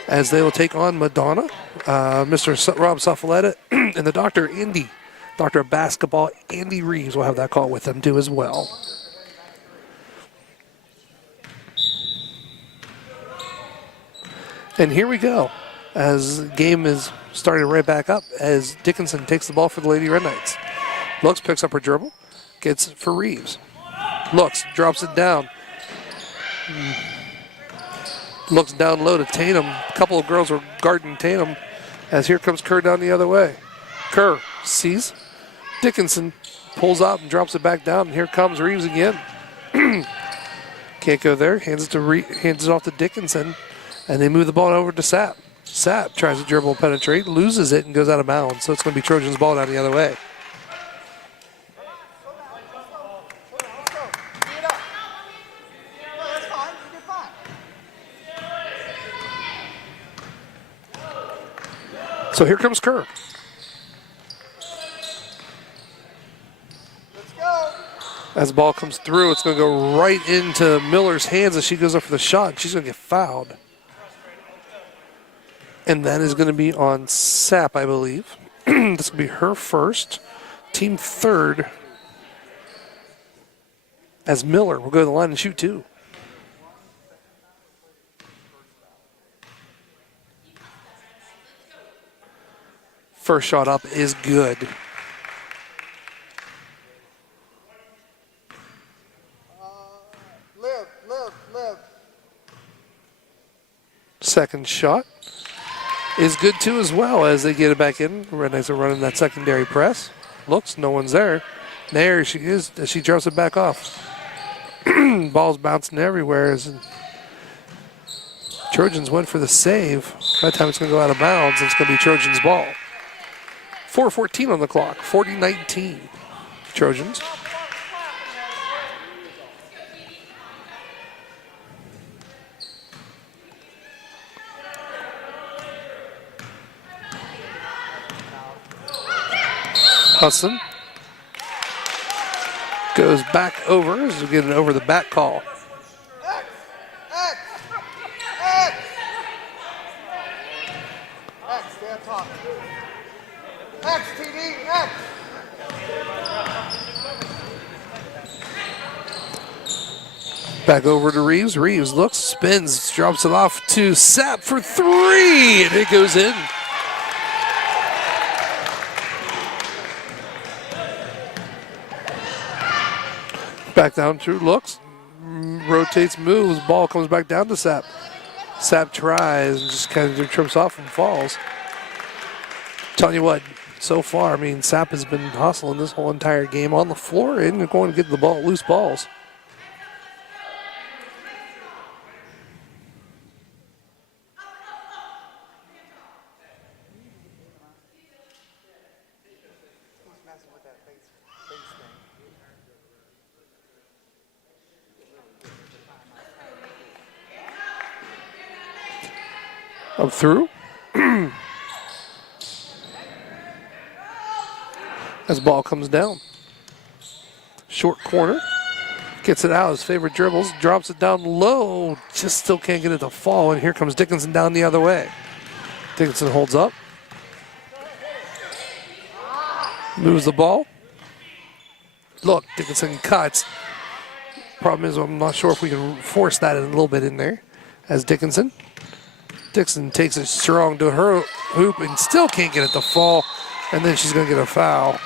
as they will take on Madonna, Mr. Rob Sofoletta, and the Dr. of Basketball, Andy Reeves will have that call with them too as well. And here we go as the game is starting right back up as Dickinson takes the ball for the Lady Red Knights. Looks, picks up her dribble. Gets for Reeves. Looks, drops it down. Looks down low to Tatum. A couple of girls were guarding Tatum as here comes Kerr down the other way. Kerr sees Dickinson, pulls out and drops it back down, and here comes Reeves again. Can't go there. Hands it off to Dickinson, and they move the ball over to Sapp. Sapp tries to dribble, penetrate, loses it, and goes out of bounds. So it's going to be Trojans' ball down the other way. So here comes Kerr. Let's go. As the ball comes through, it's going to go right into Miller's hands as she goes up for the shot. She's going to get fouled. And that is going to be on Sapp, I believe. This will be her first. Team third. As Miller will go to the line and shoot two. First shot up is good. Live. Second shot is good too as well as they get it back in. Red Knights are running that secondary press. Looks, no one's there. There she is as she drops it back off. Ball's bouncing everywhere as Trojans went for the save. By the time it's going to go out of bounds, it's going to be Trojans' ball. 4:14 on the clock, 40-19 Trojans. Hudson goes back over as we get an over the back call. X, stay on top. X, TD, X. Back over to Reeves. Reeves looks, spins, drops it off to Sapp for three, and it goes in. Back down to looks, rotates, moves, ball comes back down to Sapp. Sapp tries and just kind of trips off and falls. Telling you what, so far, I mean, Sapp has been hustling this whole entire game on the floor and going to get the ball, loose balls. Up through. As ball comes down. Short corner. Gets it out. His favorite dribbles. Drops it down low. Just still can't get it to fall. And here comes Dickinson down the other way. Dickinson holds up. Moves the ball. Look, Dickinson cuts. Problem is, I'm not sure if we can force that in a little bit in there. As Dixon takes it strong to her hoop and still can't get it to fall. And then she's going to get a foul.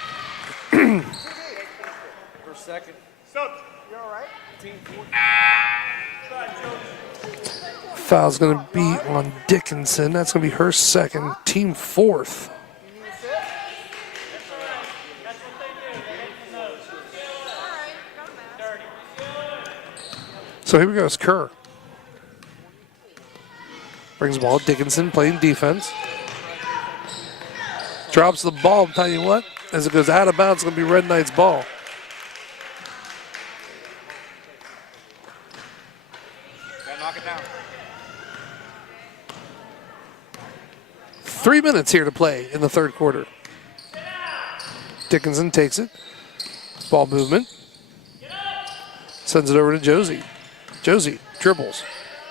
Foul's going to be on Dickinson. That's going to be her second, team fourth. So here we go, it's Kerr. Brings the ball, Dickinson playing defense. Drops the ball, I'm telling you what, as it goes out of bounds, it's going to be Red Knight's ball. Knock it down. 3 minutes here to play in the third quarter. Dickinson takes it. Ball movement. Sends it over to Josie. Josie dribbles,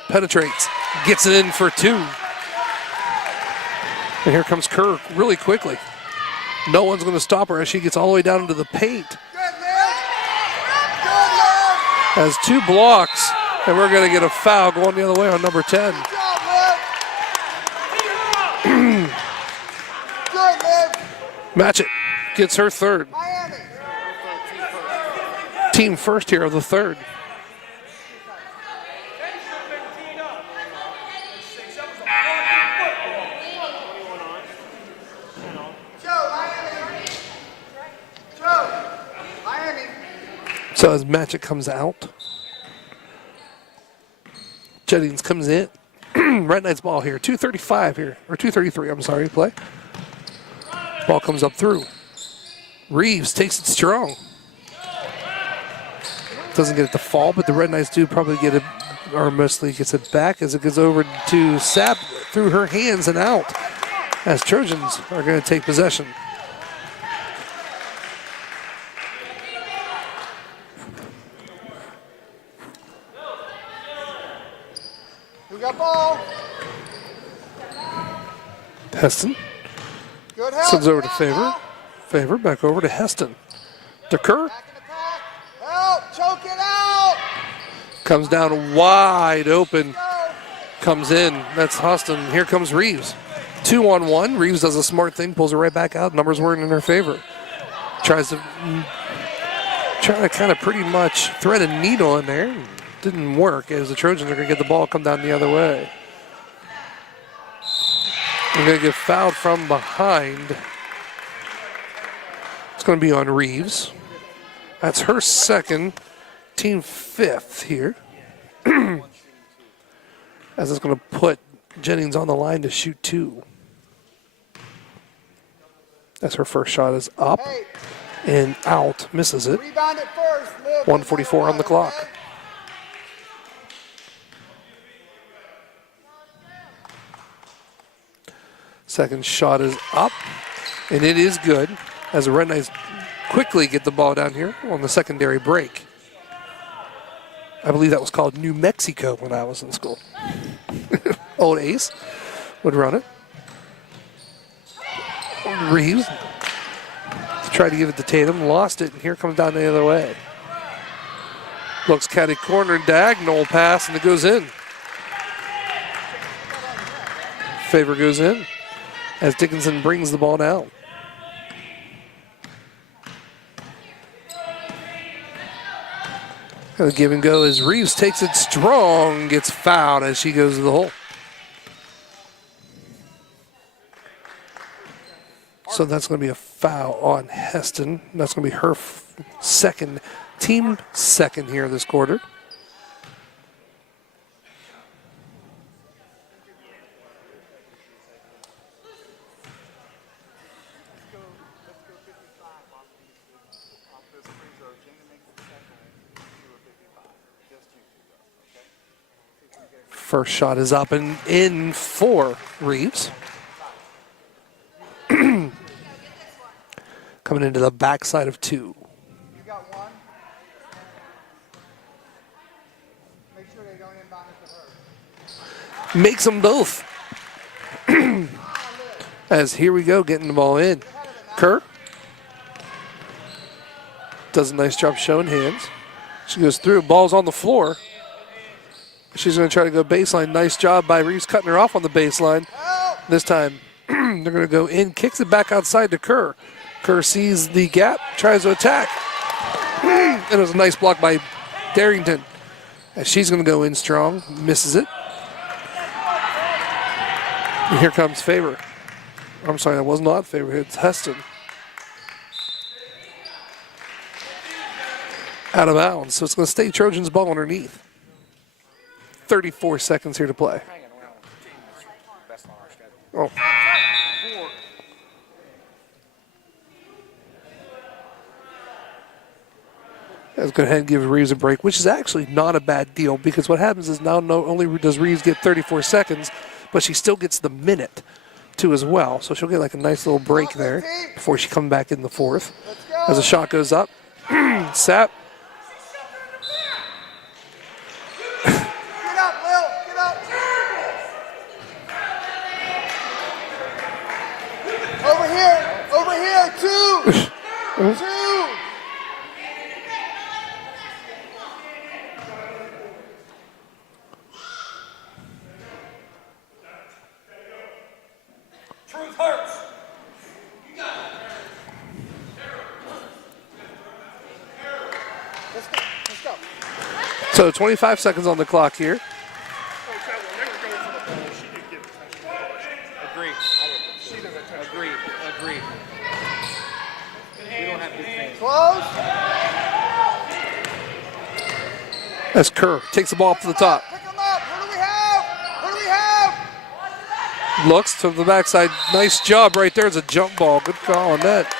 penetrates, gets it in for two. And here comes Kerr really quickly. No one's going to stop her as she gets all the way down into the paint. Has 2 blocks, and we're going to get a foul going the other way on number 10. Match it. Gets her third. Team first here of the third. So as Matchett comes out, Jennings comes in. Red Knight's ball here. 2:35 here, or 2:33, I'm sorry, play. Ball comes up through. Reeves takes it strong. Doesn't get it to fall, but the Red Knights do probably get it, or mostly gets it back as it goes over to Sapp through her hands and out as Trojans are going to take possession. Who got ball? Heston Good help. sends over to Favor. Favor back over to Heston. To Kerr. Help, choke it out. Comes down wide open. Comes in. That's Heston. Here comes Reeves. 2-on-1. Reeves does a smart thing, pulls it right back out. Numbers weren't in her favor. Tries to kind of pretty much thread a needle in there. Didn't work as the Trojans are going to get the ball come down the other way. They're going to get fouled from behind. It's going to be on Reeves. That's her second, team fifth here. As it's going to put Jennings on the line to shoot 2. As her first shot is up and out, misses it. 1:44 on the clock. Second shot is up, and it is good as the Red Knights quickly get the ball down here on the secondary break. I believe that was called New Mexico when I was in school. Old Ace would run it. Reeves tried to give it to Tatum, lost it, and here comes down the other way. Looks catty corner, diagonal pass, and it goes in. Favor goes in as Dickinson brings the ball down. The give and go as Reeves takes it strong, gets fouled as she goes to the hole. So that's going to be a foul on Heston. That's going to be her second, team second here this quarter. First shot is up and in for Reeves. Coming into the backside of 2. You got one. Make sure they don't inbound it to her. Makes them both. As here we go, getting the ball in. Kerr does a nice job showing hands. She goes through. Ball's on the floor. She's going to try to go baseline. Nice job by Reeves cutting her off on the baseline. This time they're going to go in, kicks it back outside to Kerr. Kerr sees the gap, tries to attack. And it was a nice block by Darrington. As she's going to go in strong, misses it. And here comes Faber. I'm sorry, that was not Faber. It's Heston. Out of bounds, so it's going to stay Trojans ball underneath. 34 seconds here to play. Oh. Let's go ahead and give Reeves a break, which is actually not a bad deal because what happens is now not only does Reeves get 34 seconds, but she still gets the minute too as well. So she'll get like a nice little break there before she comes back in the fourth. As the shot goes up, Sapp. Over here, two. Truth hurts. Let's go. So 25 seconds on the clock here. Agree. Agree. We don't have defense. Close. As Kerr takes the ball up to the top. Pick them up. What do we have? Looks to the backside. Nice job right there. It's a jump ball. Good call on that.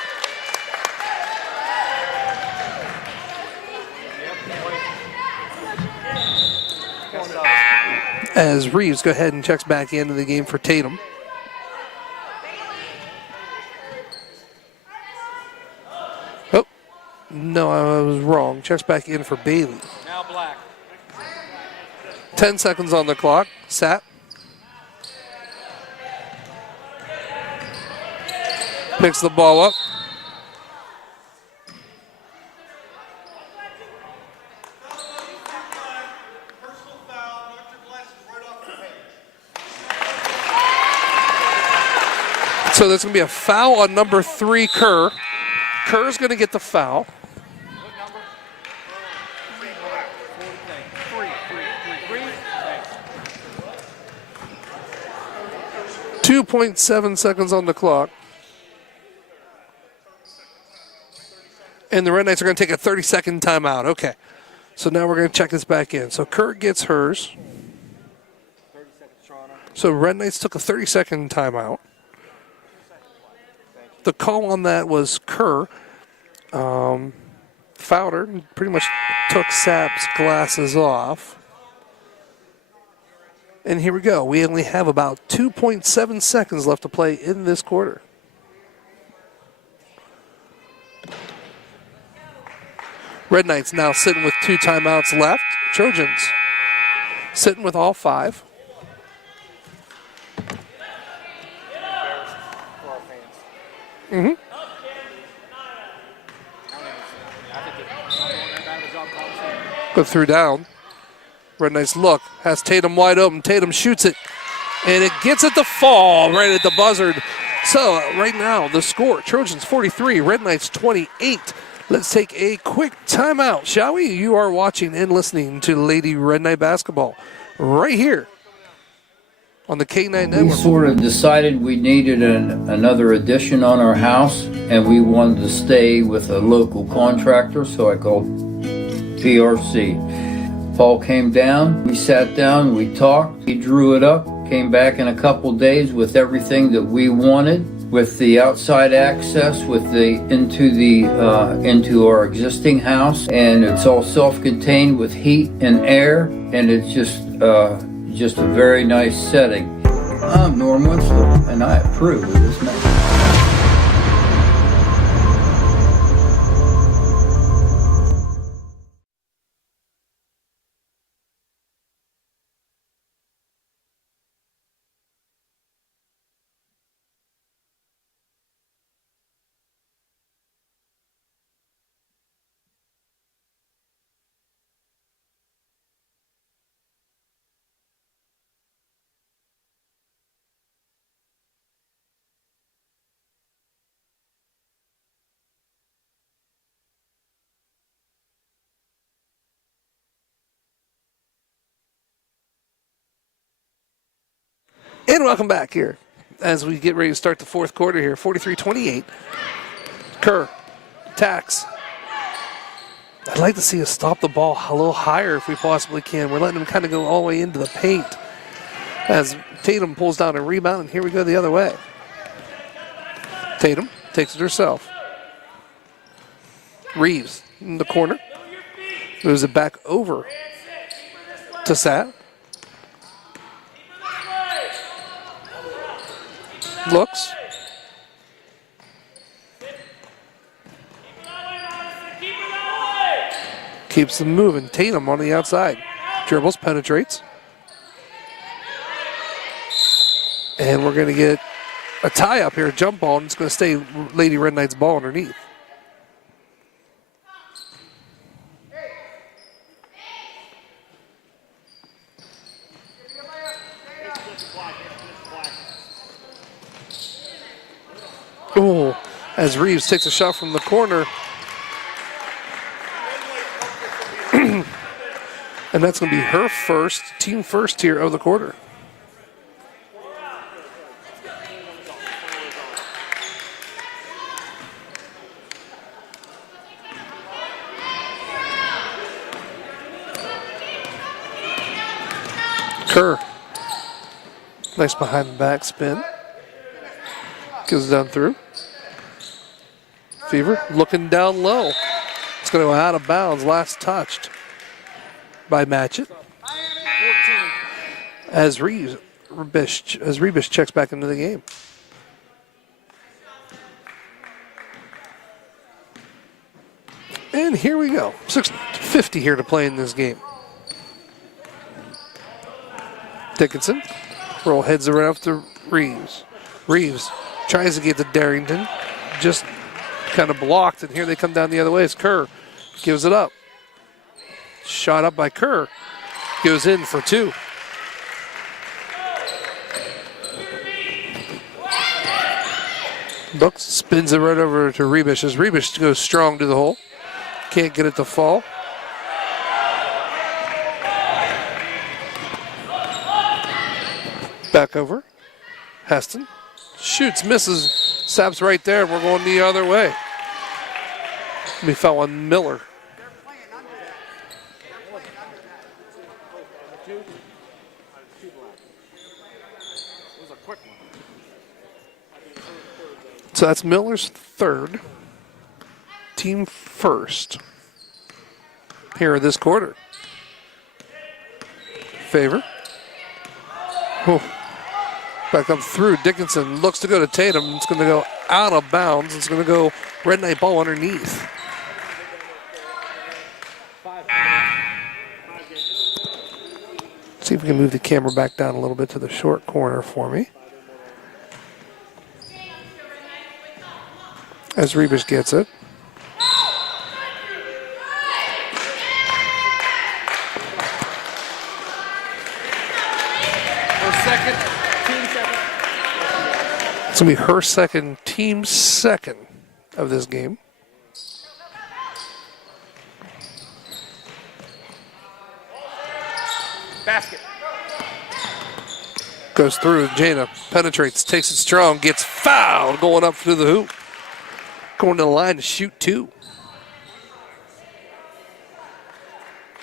As Reeves go ahead and checks back into the game for Tatum. Oh, no, I was wrong. Checks back in for Bailey. Now Black. 10 seconds on the clock. Sapp. Picks the ball up. So there's going to be a foul on number 3, Kerr. Kerr's going to get the foul. What number? 2.7 seconds on the clock. And the Red Knights are going to take a 30-second timeout. Okay. So now we're going to check this back in. So Kerr gets hers. So Red Knights took a 30-second timeout. The call on that was Kerr. Fouled her and pretty much took Sapp's glasses off. And here we go. We only have about 2.7 seconds left to play in this quarter. Red Knights now sitting with 2 timeouts left. Trojans sitting with all 5. Mm-hmm. Go through down. Red Knights look. Has Tatum wide open. Tatum shoots it. And it gets it to fall right at the buzzard. So right now the score, Trojans 43, Red Knights 28. Let's take a quick timeout, shall we? You are watching and listening to Lady Red Knight Basketball right here on the K9 Network. We sort of decided we needed another addition on our house, and we wanted to stay with a local contractor, so I called PRC. Paul came down, we sat down, we talked, he drew it up, came back in a couple days with everything that we wanted, with the outside access, with the into our existing house, and it's all self-contained with heat and air, and it's just a very nice setting. I'm Norm Winslow, and I approve of this message. And welcome back here as we get ready to start the fourth quarter here. 43-28. Kerr attacks. I'd like to see us stop the ball a little higher if we possibly can. We're letting them kind of go all the way into the paint as Tatum pulls down a rebound, and here we go the other way. Tatum takes it herself. Reeves in the corner. Moves it back over to Sat. Looks. Keeps them moving. Tatum on the outside. Dribbles, penetrates. And we're going to get a tie up here, a jump ball, and it's going to stay Lady Red Knight's ball underneath. Ooh, as Reeves takes a shot from the corner. And that's going to be her first, team first here of the quarter. Kerr. Nice behind the back spin. Goes down through. Fever looking down low. It's going to go out of bounds. Last touched by Matchett. As Rebish checks back into the game. And here we go. 6:50 here to play in this game. Dickinson. Roll heads around to Reeves. Reeves tries to get to Darrington. Just kind of blocked, and here they come down the other way. It's Kerr. Gives it up. Shot up by Kerr. Goes in for two. Bucks spins it right over to Rebish as Rebish goes strong to the hole. Can't get it to fall. Back over. Heston shoots, misses. Saps right there. We're going the other way. We foul on Miller. So that's Miller's third. Team first. Here in this quarter. Favor. Oh. Back up through. Dickinson looks to go to Tatum. It's going to go out of bounds. It's going to go Red Knight ball underneath. See if we can move the camera back down a little bit to the short corner for me. As Rebish gets it. It's going to be her second, team second of this game. Basket. Goes through. Jana penetrates, takes it strong, gets fouled going up through the hoop. Going to the line to shoot two.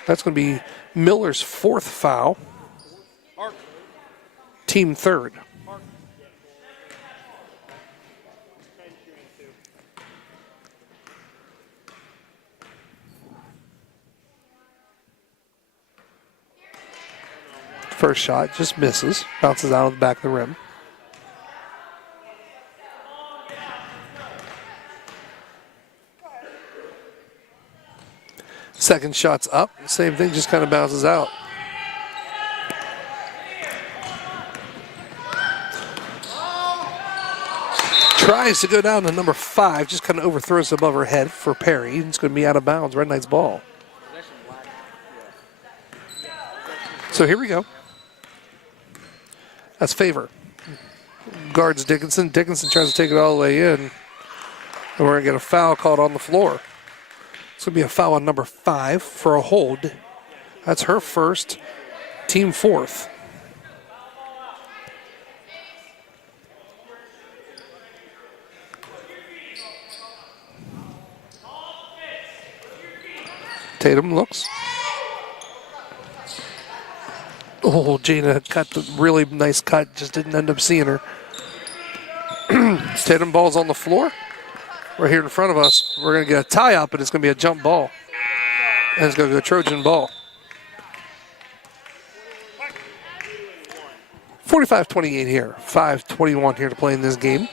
That's going to be Miller's fourth foul. Team third. First shot just misses, bounces out of the back of the rim. Second shot's up, same thing, just kind of bounces out. Tries to go down to number 5, just kind of overthrows above her head for Perry. It's going to be out of bounds, Red Knight's ball. So here we go. That's Favor. Guards Dickinson. Dickinson tries to take it all the way in. And we're going to get a foul called on the floor. It's going to be a foul on number 5 for a hold. That's her first, team fourth. Tatum looks. Oh, Jana got the really nice cut, just didn't end up seeing her. Tatum ball's on the floor. Right here in front of us. We're going to get a tie up, and it's going to be a jump ball. And it's going to go Trojan ball. 45-28 here. 5:21 here to play in this game.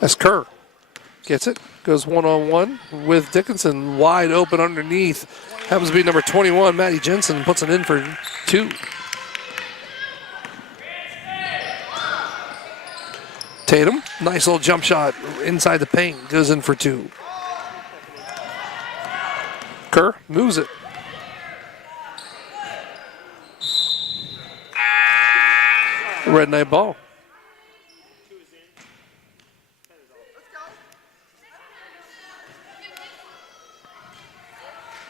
As Kerr gets it, goes one-on-one with Dickinson, wide open underneath. Happens to be number 21, Maddie Jensen, puts it in for 2. Tatum, nice little jump shot inside the paint, goes in for 2. Kerr moves it. Red Knight ball.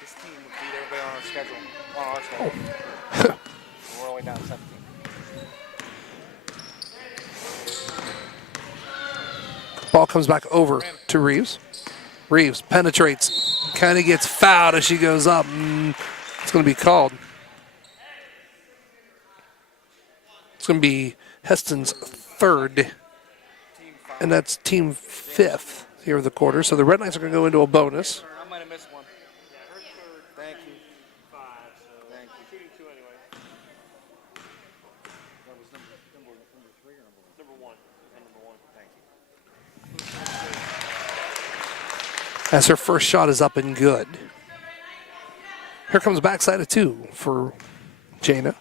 This team would beat everybody on our schedule. On our schedule. We're only down 17. Ball comes back over to Reeves. Reeves penetrates, kind of gets fouled as she goes up. It's going to be called. It's going to be Heston's 3rd, and that's team 5th here of the quarter. So the Red Knights are going to go into a bonus. I might have missed one. Thank you. Thank you. That was number 3 or number 1? Number 1. Thank you. As her first shot is up and good. Here comes backside of 2 for Jana.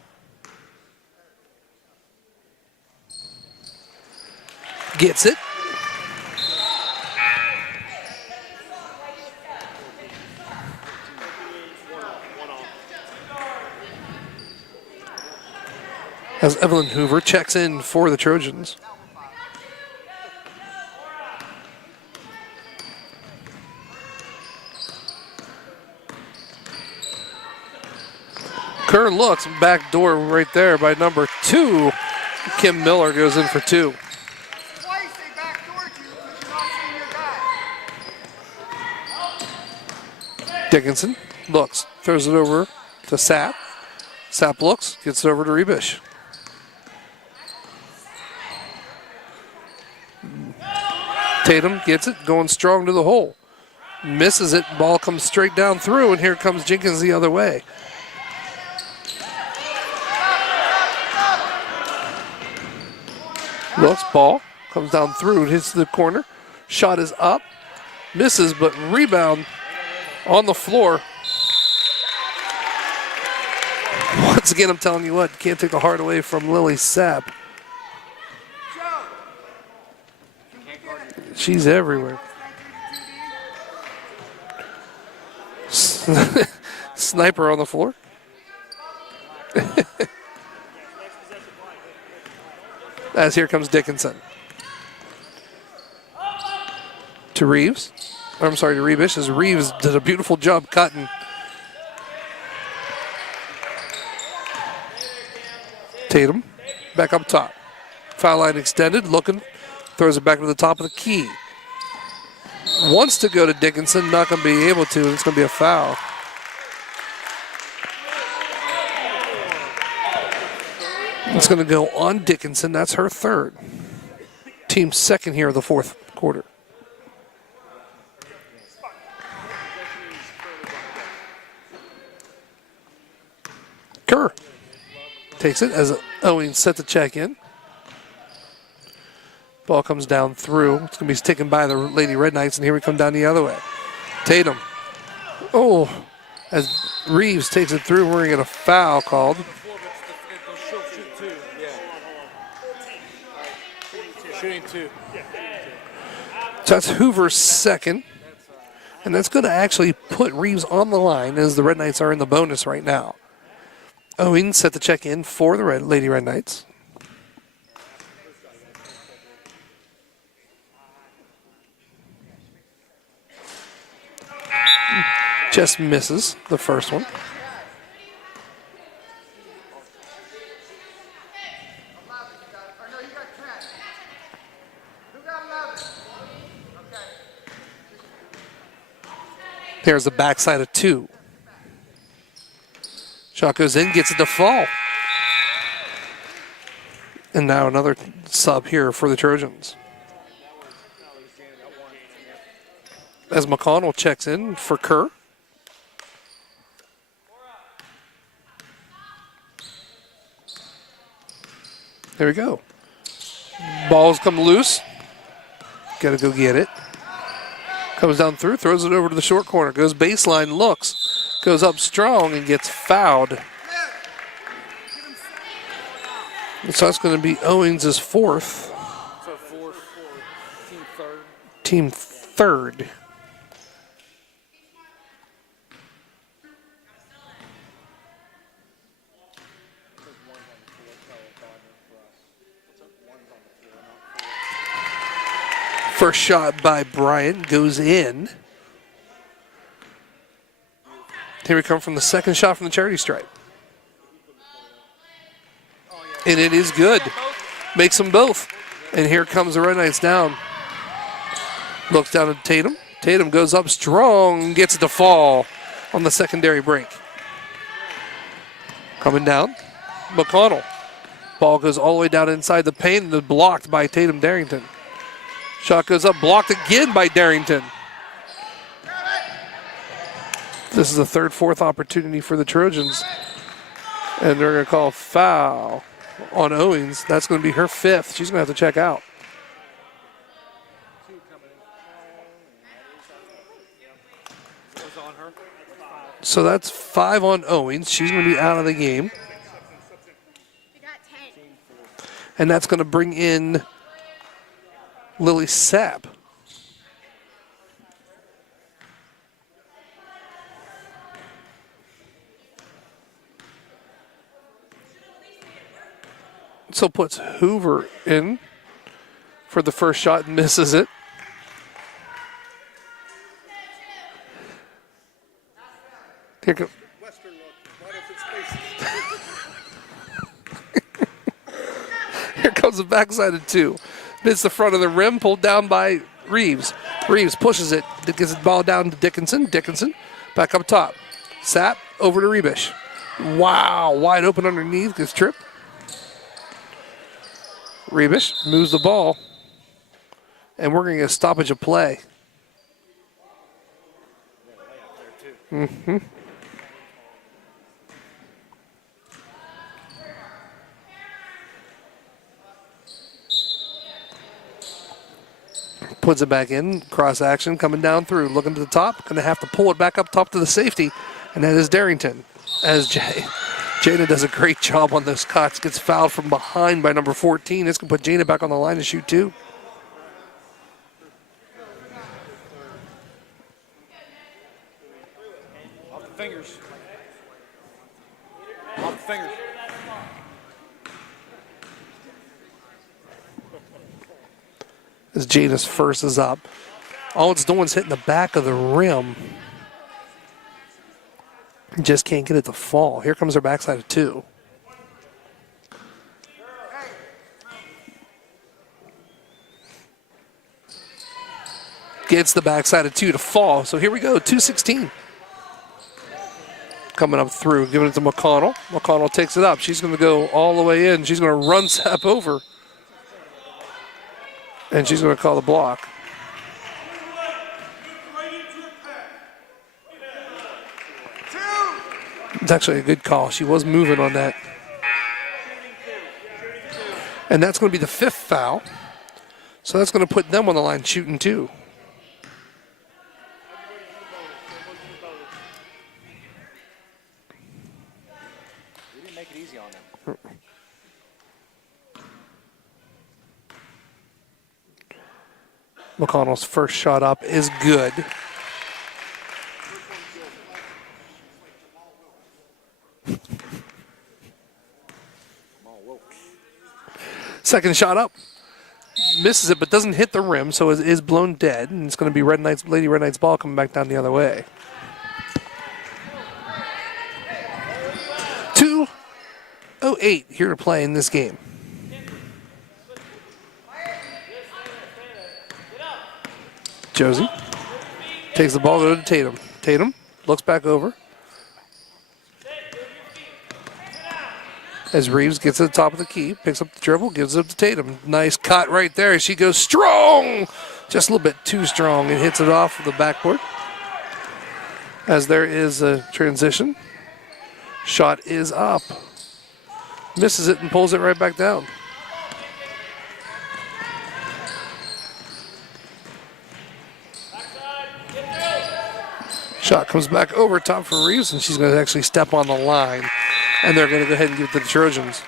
Gets it. As Evelyn Hoover checks in for the Trojans. Kerr looks, back door right there by number 2. Kim Miller goes in for 2. Twice they backdoored you because you're not seeing your guy. Dickinson looks, throws it over to Sapp. Sapp looks, gets it over to Rebish. Tatum gets it, going strong to the hole. Misses it, ball comes straight down through, and here comes Jenkins the other way. Looks, ball comes down through, hits the corner. Shot is up, misses, but rebound on the floor. Once again, I'm telling you what, you can't take the heart away from Lily Sapp. She's everywhere. Sniper on the floor. As here comes Dickinson. To Reeves. I'm sorry, to Rebish, as Reeves did a beautiful job cutting. Tatum, back up top. Foul line extended, looking, throws it back to the top of the key. Wants to go to Dickinson, not going to be able to, and it's going to be a foul. It's going to go on Dickinson. That's her 3rd. Team 2nd here of the 4th quarter. Kerr takes it as Owings set the check in. Ball comes down through. It's going to be taken by the Lady Red Knights, and here we come down the other way. Tatum. Oh, as Reeves takes it through, we're going to get a foul called. Shooting 2. So that's Hoover's 2nd. And that's going to actually put Reeves on the line as the Red Knights are in the bonus right now. Owings set the check in for the Lady Red Knights. Just misses the first one. Here's the backside of 2. Shot goes in, gets it to fall. And now another sub here for the Trojans. As McConnell checks in for Kerr. There we go. Ball's come loose. Got to go get it. Comes down through, throws it over to the short corner. Goes baseline, looks. Goes up strong and gets fouled. So that's going to be Owens' 4th. Team third. First shot by Bryant goes in. Here we come from the second shot from the charity stripe. And it is good. Makes them both. And here comes the Red Knights down. Looks down at Tatum. Tatum goes up strong, gets it to fall on the secondary break. Coming down, McConnell. Ball goes all the way down inside the paint and is blocked by Tatum Darrington. Shot goes up, blocked again by Darrington. This is the third, fourth opportunity for the Trojans. And they're going to call foul on Owens. That's going to be her 5th. She's going to have to check out. So that's 5 on Owens. She's going to be out of the game. And that's going to bring in Lily Sapp. So puts Hoover in for the first shot and misses it. Here go. Here comes the backside of 2. Missed the front of the rim, pulled down by Reeves. Reeves pushes it, gets the ball down to Dickinson. Dickinson back up top. Sapp over to Rebish. Wow, wide open underneath, gets tripped. Rebish moves the ball, and we're going to get a stoppage of play. Puts it back in, cross action, coming down through, looking to the top, going to have to pull it back up top to the safety, and that is Darrington. As Jada does a great job on those cuts, gets fouled from behind by number 14. This can put Jada back on the line to shoot 2. Off the fingers. Off the fingers. As Jada's first is up. All it's doing is hitting the back of the rim. Just can't get it to fall. Here comes her backside of 2. Gets the backside of 2 to fall. So here we go, 2:16. Coming up through, giving it to McConnell. McConnell takes it up. She's going to go all the way in. She's going to run Sapp over. And she's going to call the block. It's actually a good call. She was moving on that. And that's going to be the 5th foul. So that's going to put them on the line shooting 2. We didn't make it easy on them. McConnell's first shot up is good. Second shot up. Misses it, but doesn't hit the rim, so it is blown dead. And it's going to be Lady Red Knights ball coming back down the other way. 2:08 here to play in this game. Josie takes the ball, goes to Tatum. Tatum looks back over. As Reeves gets to the top of the key, picks up the dribble, gives it up to Tatum. Nice cut right there. She goes strong. Just a little bit too strong and hits it off the backboard. As there is a transition. Shot is up. Misses it and pulls it right back down. Shot comes back over top for Reeves, and she's going to actually step on the line. And they're going to go ahead and give it to the Trojans.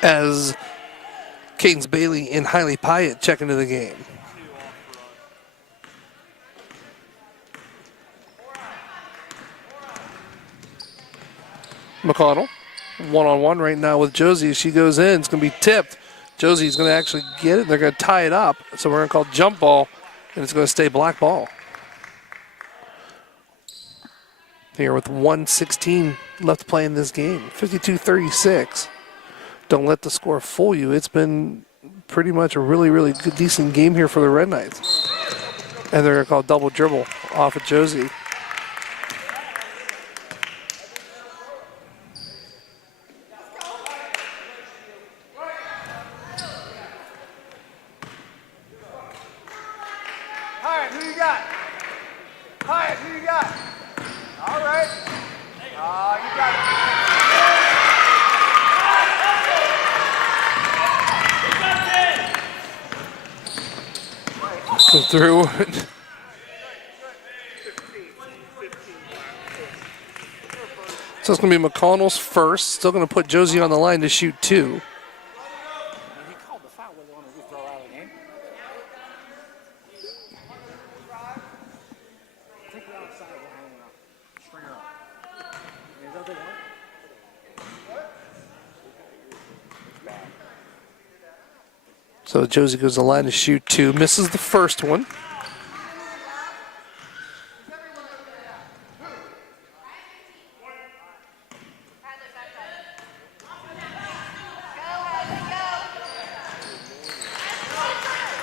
As Cadence Bailey and Hailey Pyatt check into the game. McConnell, one-on-one right now with Josie. She goes in. It's going to be tipped. Josie's going to actually get it. They're going to tie it up. So we're going to call jump ball, and it's going to stay black ball. Here with 1:16 left to play in this game. 52-36. Don't let the score fool you. It's been pretty much a really, really good, decent game here for the Red Knights. And they're going to call double dribble off of Josie. Hyatt, who you got? Hyatt, who you got? All right. You got it. Go through. So it's going to be McConnell's first. Still going to put Josie on the line to shoot two. He called the foul. Whether they want to throw out of the game. I think we're outside. We're hanging up. String her up. Is that what they want? It's bad. So Josie goes to the line to shoot two. Misses the first one.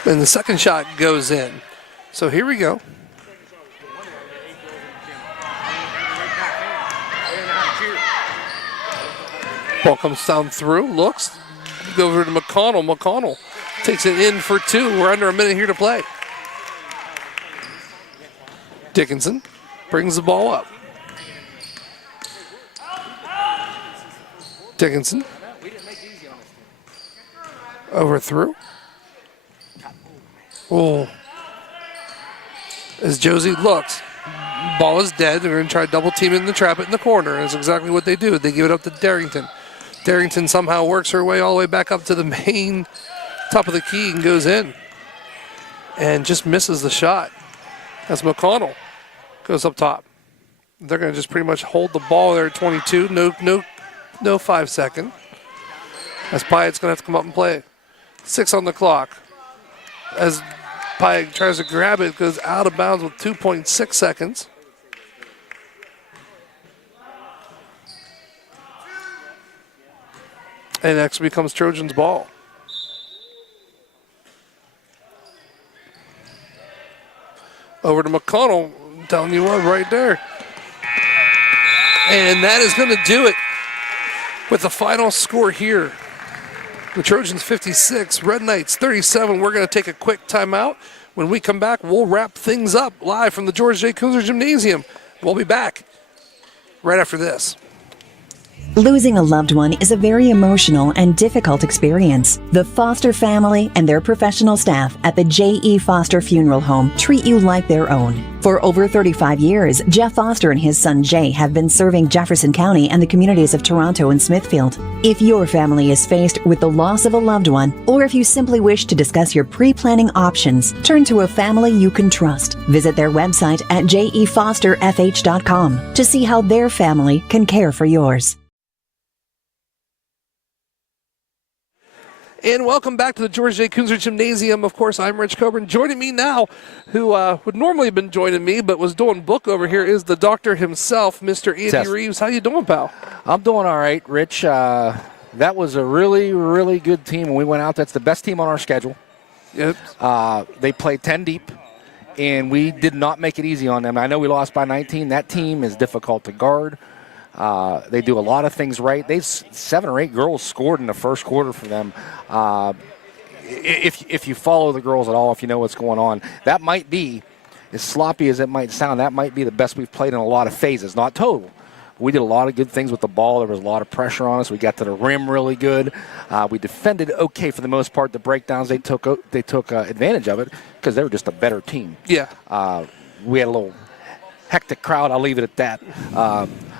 And the second shot goes in. So here we go. Ball comes down through, looks, go over to McConnell. McConnell takes it in for two. We're under a minute here to play. Dickinson brings the ball up. Dickinson. Over through. Oh. As Josie looks, ball is dead. They're going to try to double team it and trap it in the corner. And that's exactly what they do. They give it up to Darrington. Darrington somehow works her way all the way back up to the main top of the key and goes in. And just misses the shot. As McConnell goes up top. They're going to just pretty much hold the ball there at 22. No 5 second. As Pyatt's going to have to come up and play. 6 on the clock. As Pyatt tries to grab it, goes out of bounds with 2.6 seconds. And next becomes Trojans' ball. Over to McConnell. I'm telling you what, right there. And that is going to do it with the final score here. The Trojans 56, Red Knights 37. We're going to take a quick timeout. When we come back, we'll wrap things up live from the George J. Kunzler Gymnasium. We'll be back right after this. Losing a loved one is a very emotional and difficult experience. The Foster family and their professional staff at the J.E. Foster Funeral Home treat you like their own. For over 35 years, Jeff Foster and his son Jay have been serving Jefferson County and the communities of Toronto and Smithfield. If your family is faced with the loss of a loved one, or if you simply wish to discuss your pre-planning options, turn to a family you can trust. Visit their website at jefosterfh.com to see how their family can care for yours. And welcome back to the George J. Kunzler Gymnasium. Of course, I'm Rich Coburn. Joining me now, who would normally have been joining me, but was doing book over here, is the doctor himself, Mr. Andy Reeves. How you doing, pal? I'm doing all right, Rich. That was a really, really good team when we went out. That's the best team on our schedule. Yep. They played 10 deep, and we did not make it easy on them. I know we lost by 19. That team is difficult to guard. They do a lot of things right. 7 or 8 girls scored in the first quarter for them. If you follow the girls at all, if you know what's going on, that might be, as sloppy as it might sound, that might be the best we've played in a lot of phases, not total. We did a lot of good things with the ball. There was a lot of pressure on us. We got to the rim really good. We defended okay for the most part. The breakdowns, they took advantage of it because they were just a better team. Yeah. We had a little hectic crowd. I'll leave it at that.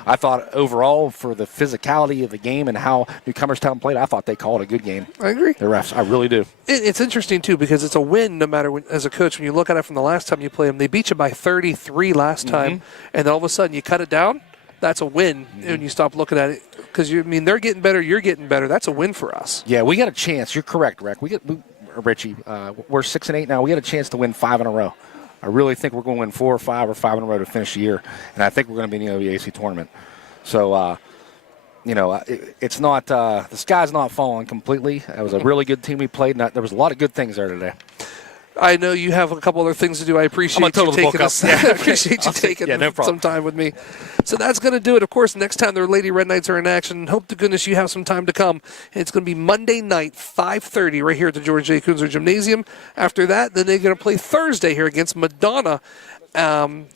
I thought overall for the physicality of the game and how Newcomerstown played, I thought they called a good game. I agree. The refs, I really do. It's interesting, too, because it's a win no matter as a coach. When you look at it from the last time you played them, they beat you by 33 last time, and then all of a sudden you cut it down. That's a win when you stop looking at it. Because, they're getting better, you're getting better. That's a win for us. Yeah, we got a chance. You're correct, Rick. Richie, we're 6-8 now. We had a chance to win 5 in a row. I really think we're going to win 4 or 5 or 5 in a row to finish the year, and I think we're going to be in the OVAC tournament. So, it's not the sky's not falling completely. It was a really good team we played, and there was a lot of good things there today. I know you have a couple other things to do. I appreciate you taking us. I appreciate you taking some time with me. So that's going to do it. Of course, next time the Lady Red Knights are in action, hope to goodness you have some time to come. It's going to be Monday night, 5:30, right here at the George J. Kunzer Gymnasium. After that, then they're going to play Thursday here against Madonna.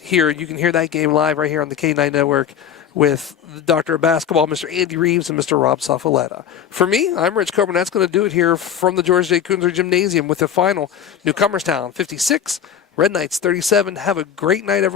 Here, you can hear that game live right here on the K9 Network with the Doctor of Basketball, Mr. Andy Reeves, and Mr. Rob Saffoletta. For me, I'm Rich Coburn. That's going to do it here from the George J. Kunzer Gymnasium with the final. Newcomerstown 56, Red Knights 37. Have a great night, everyone.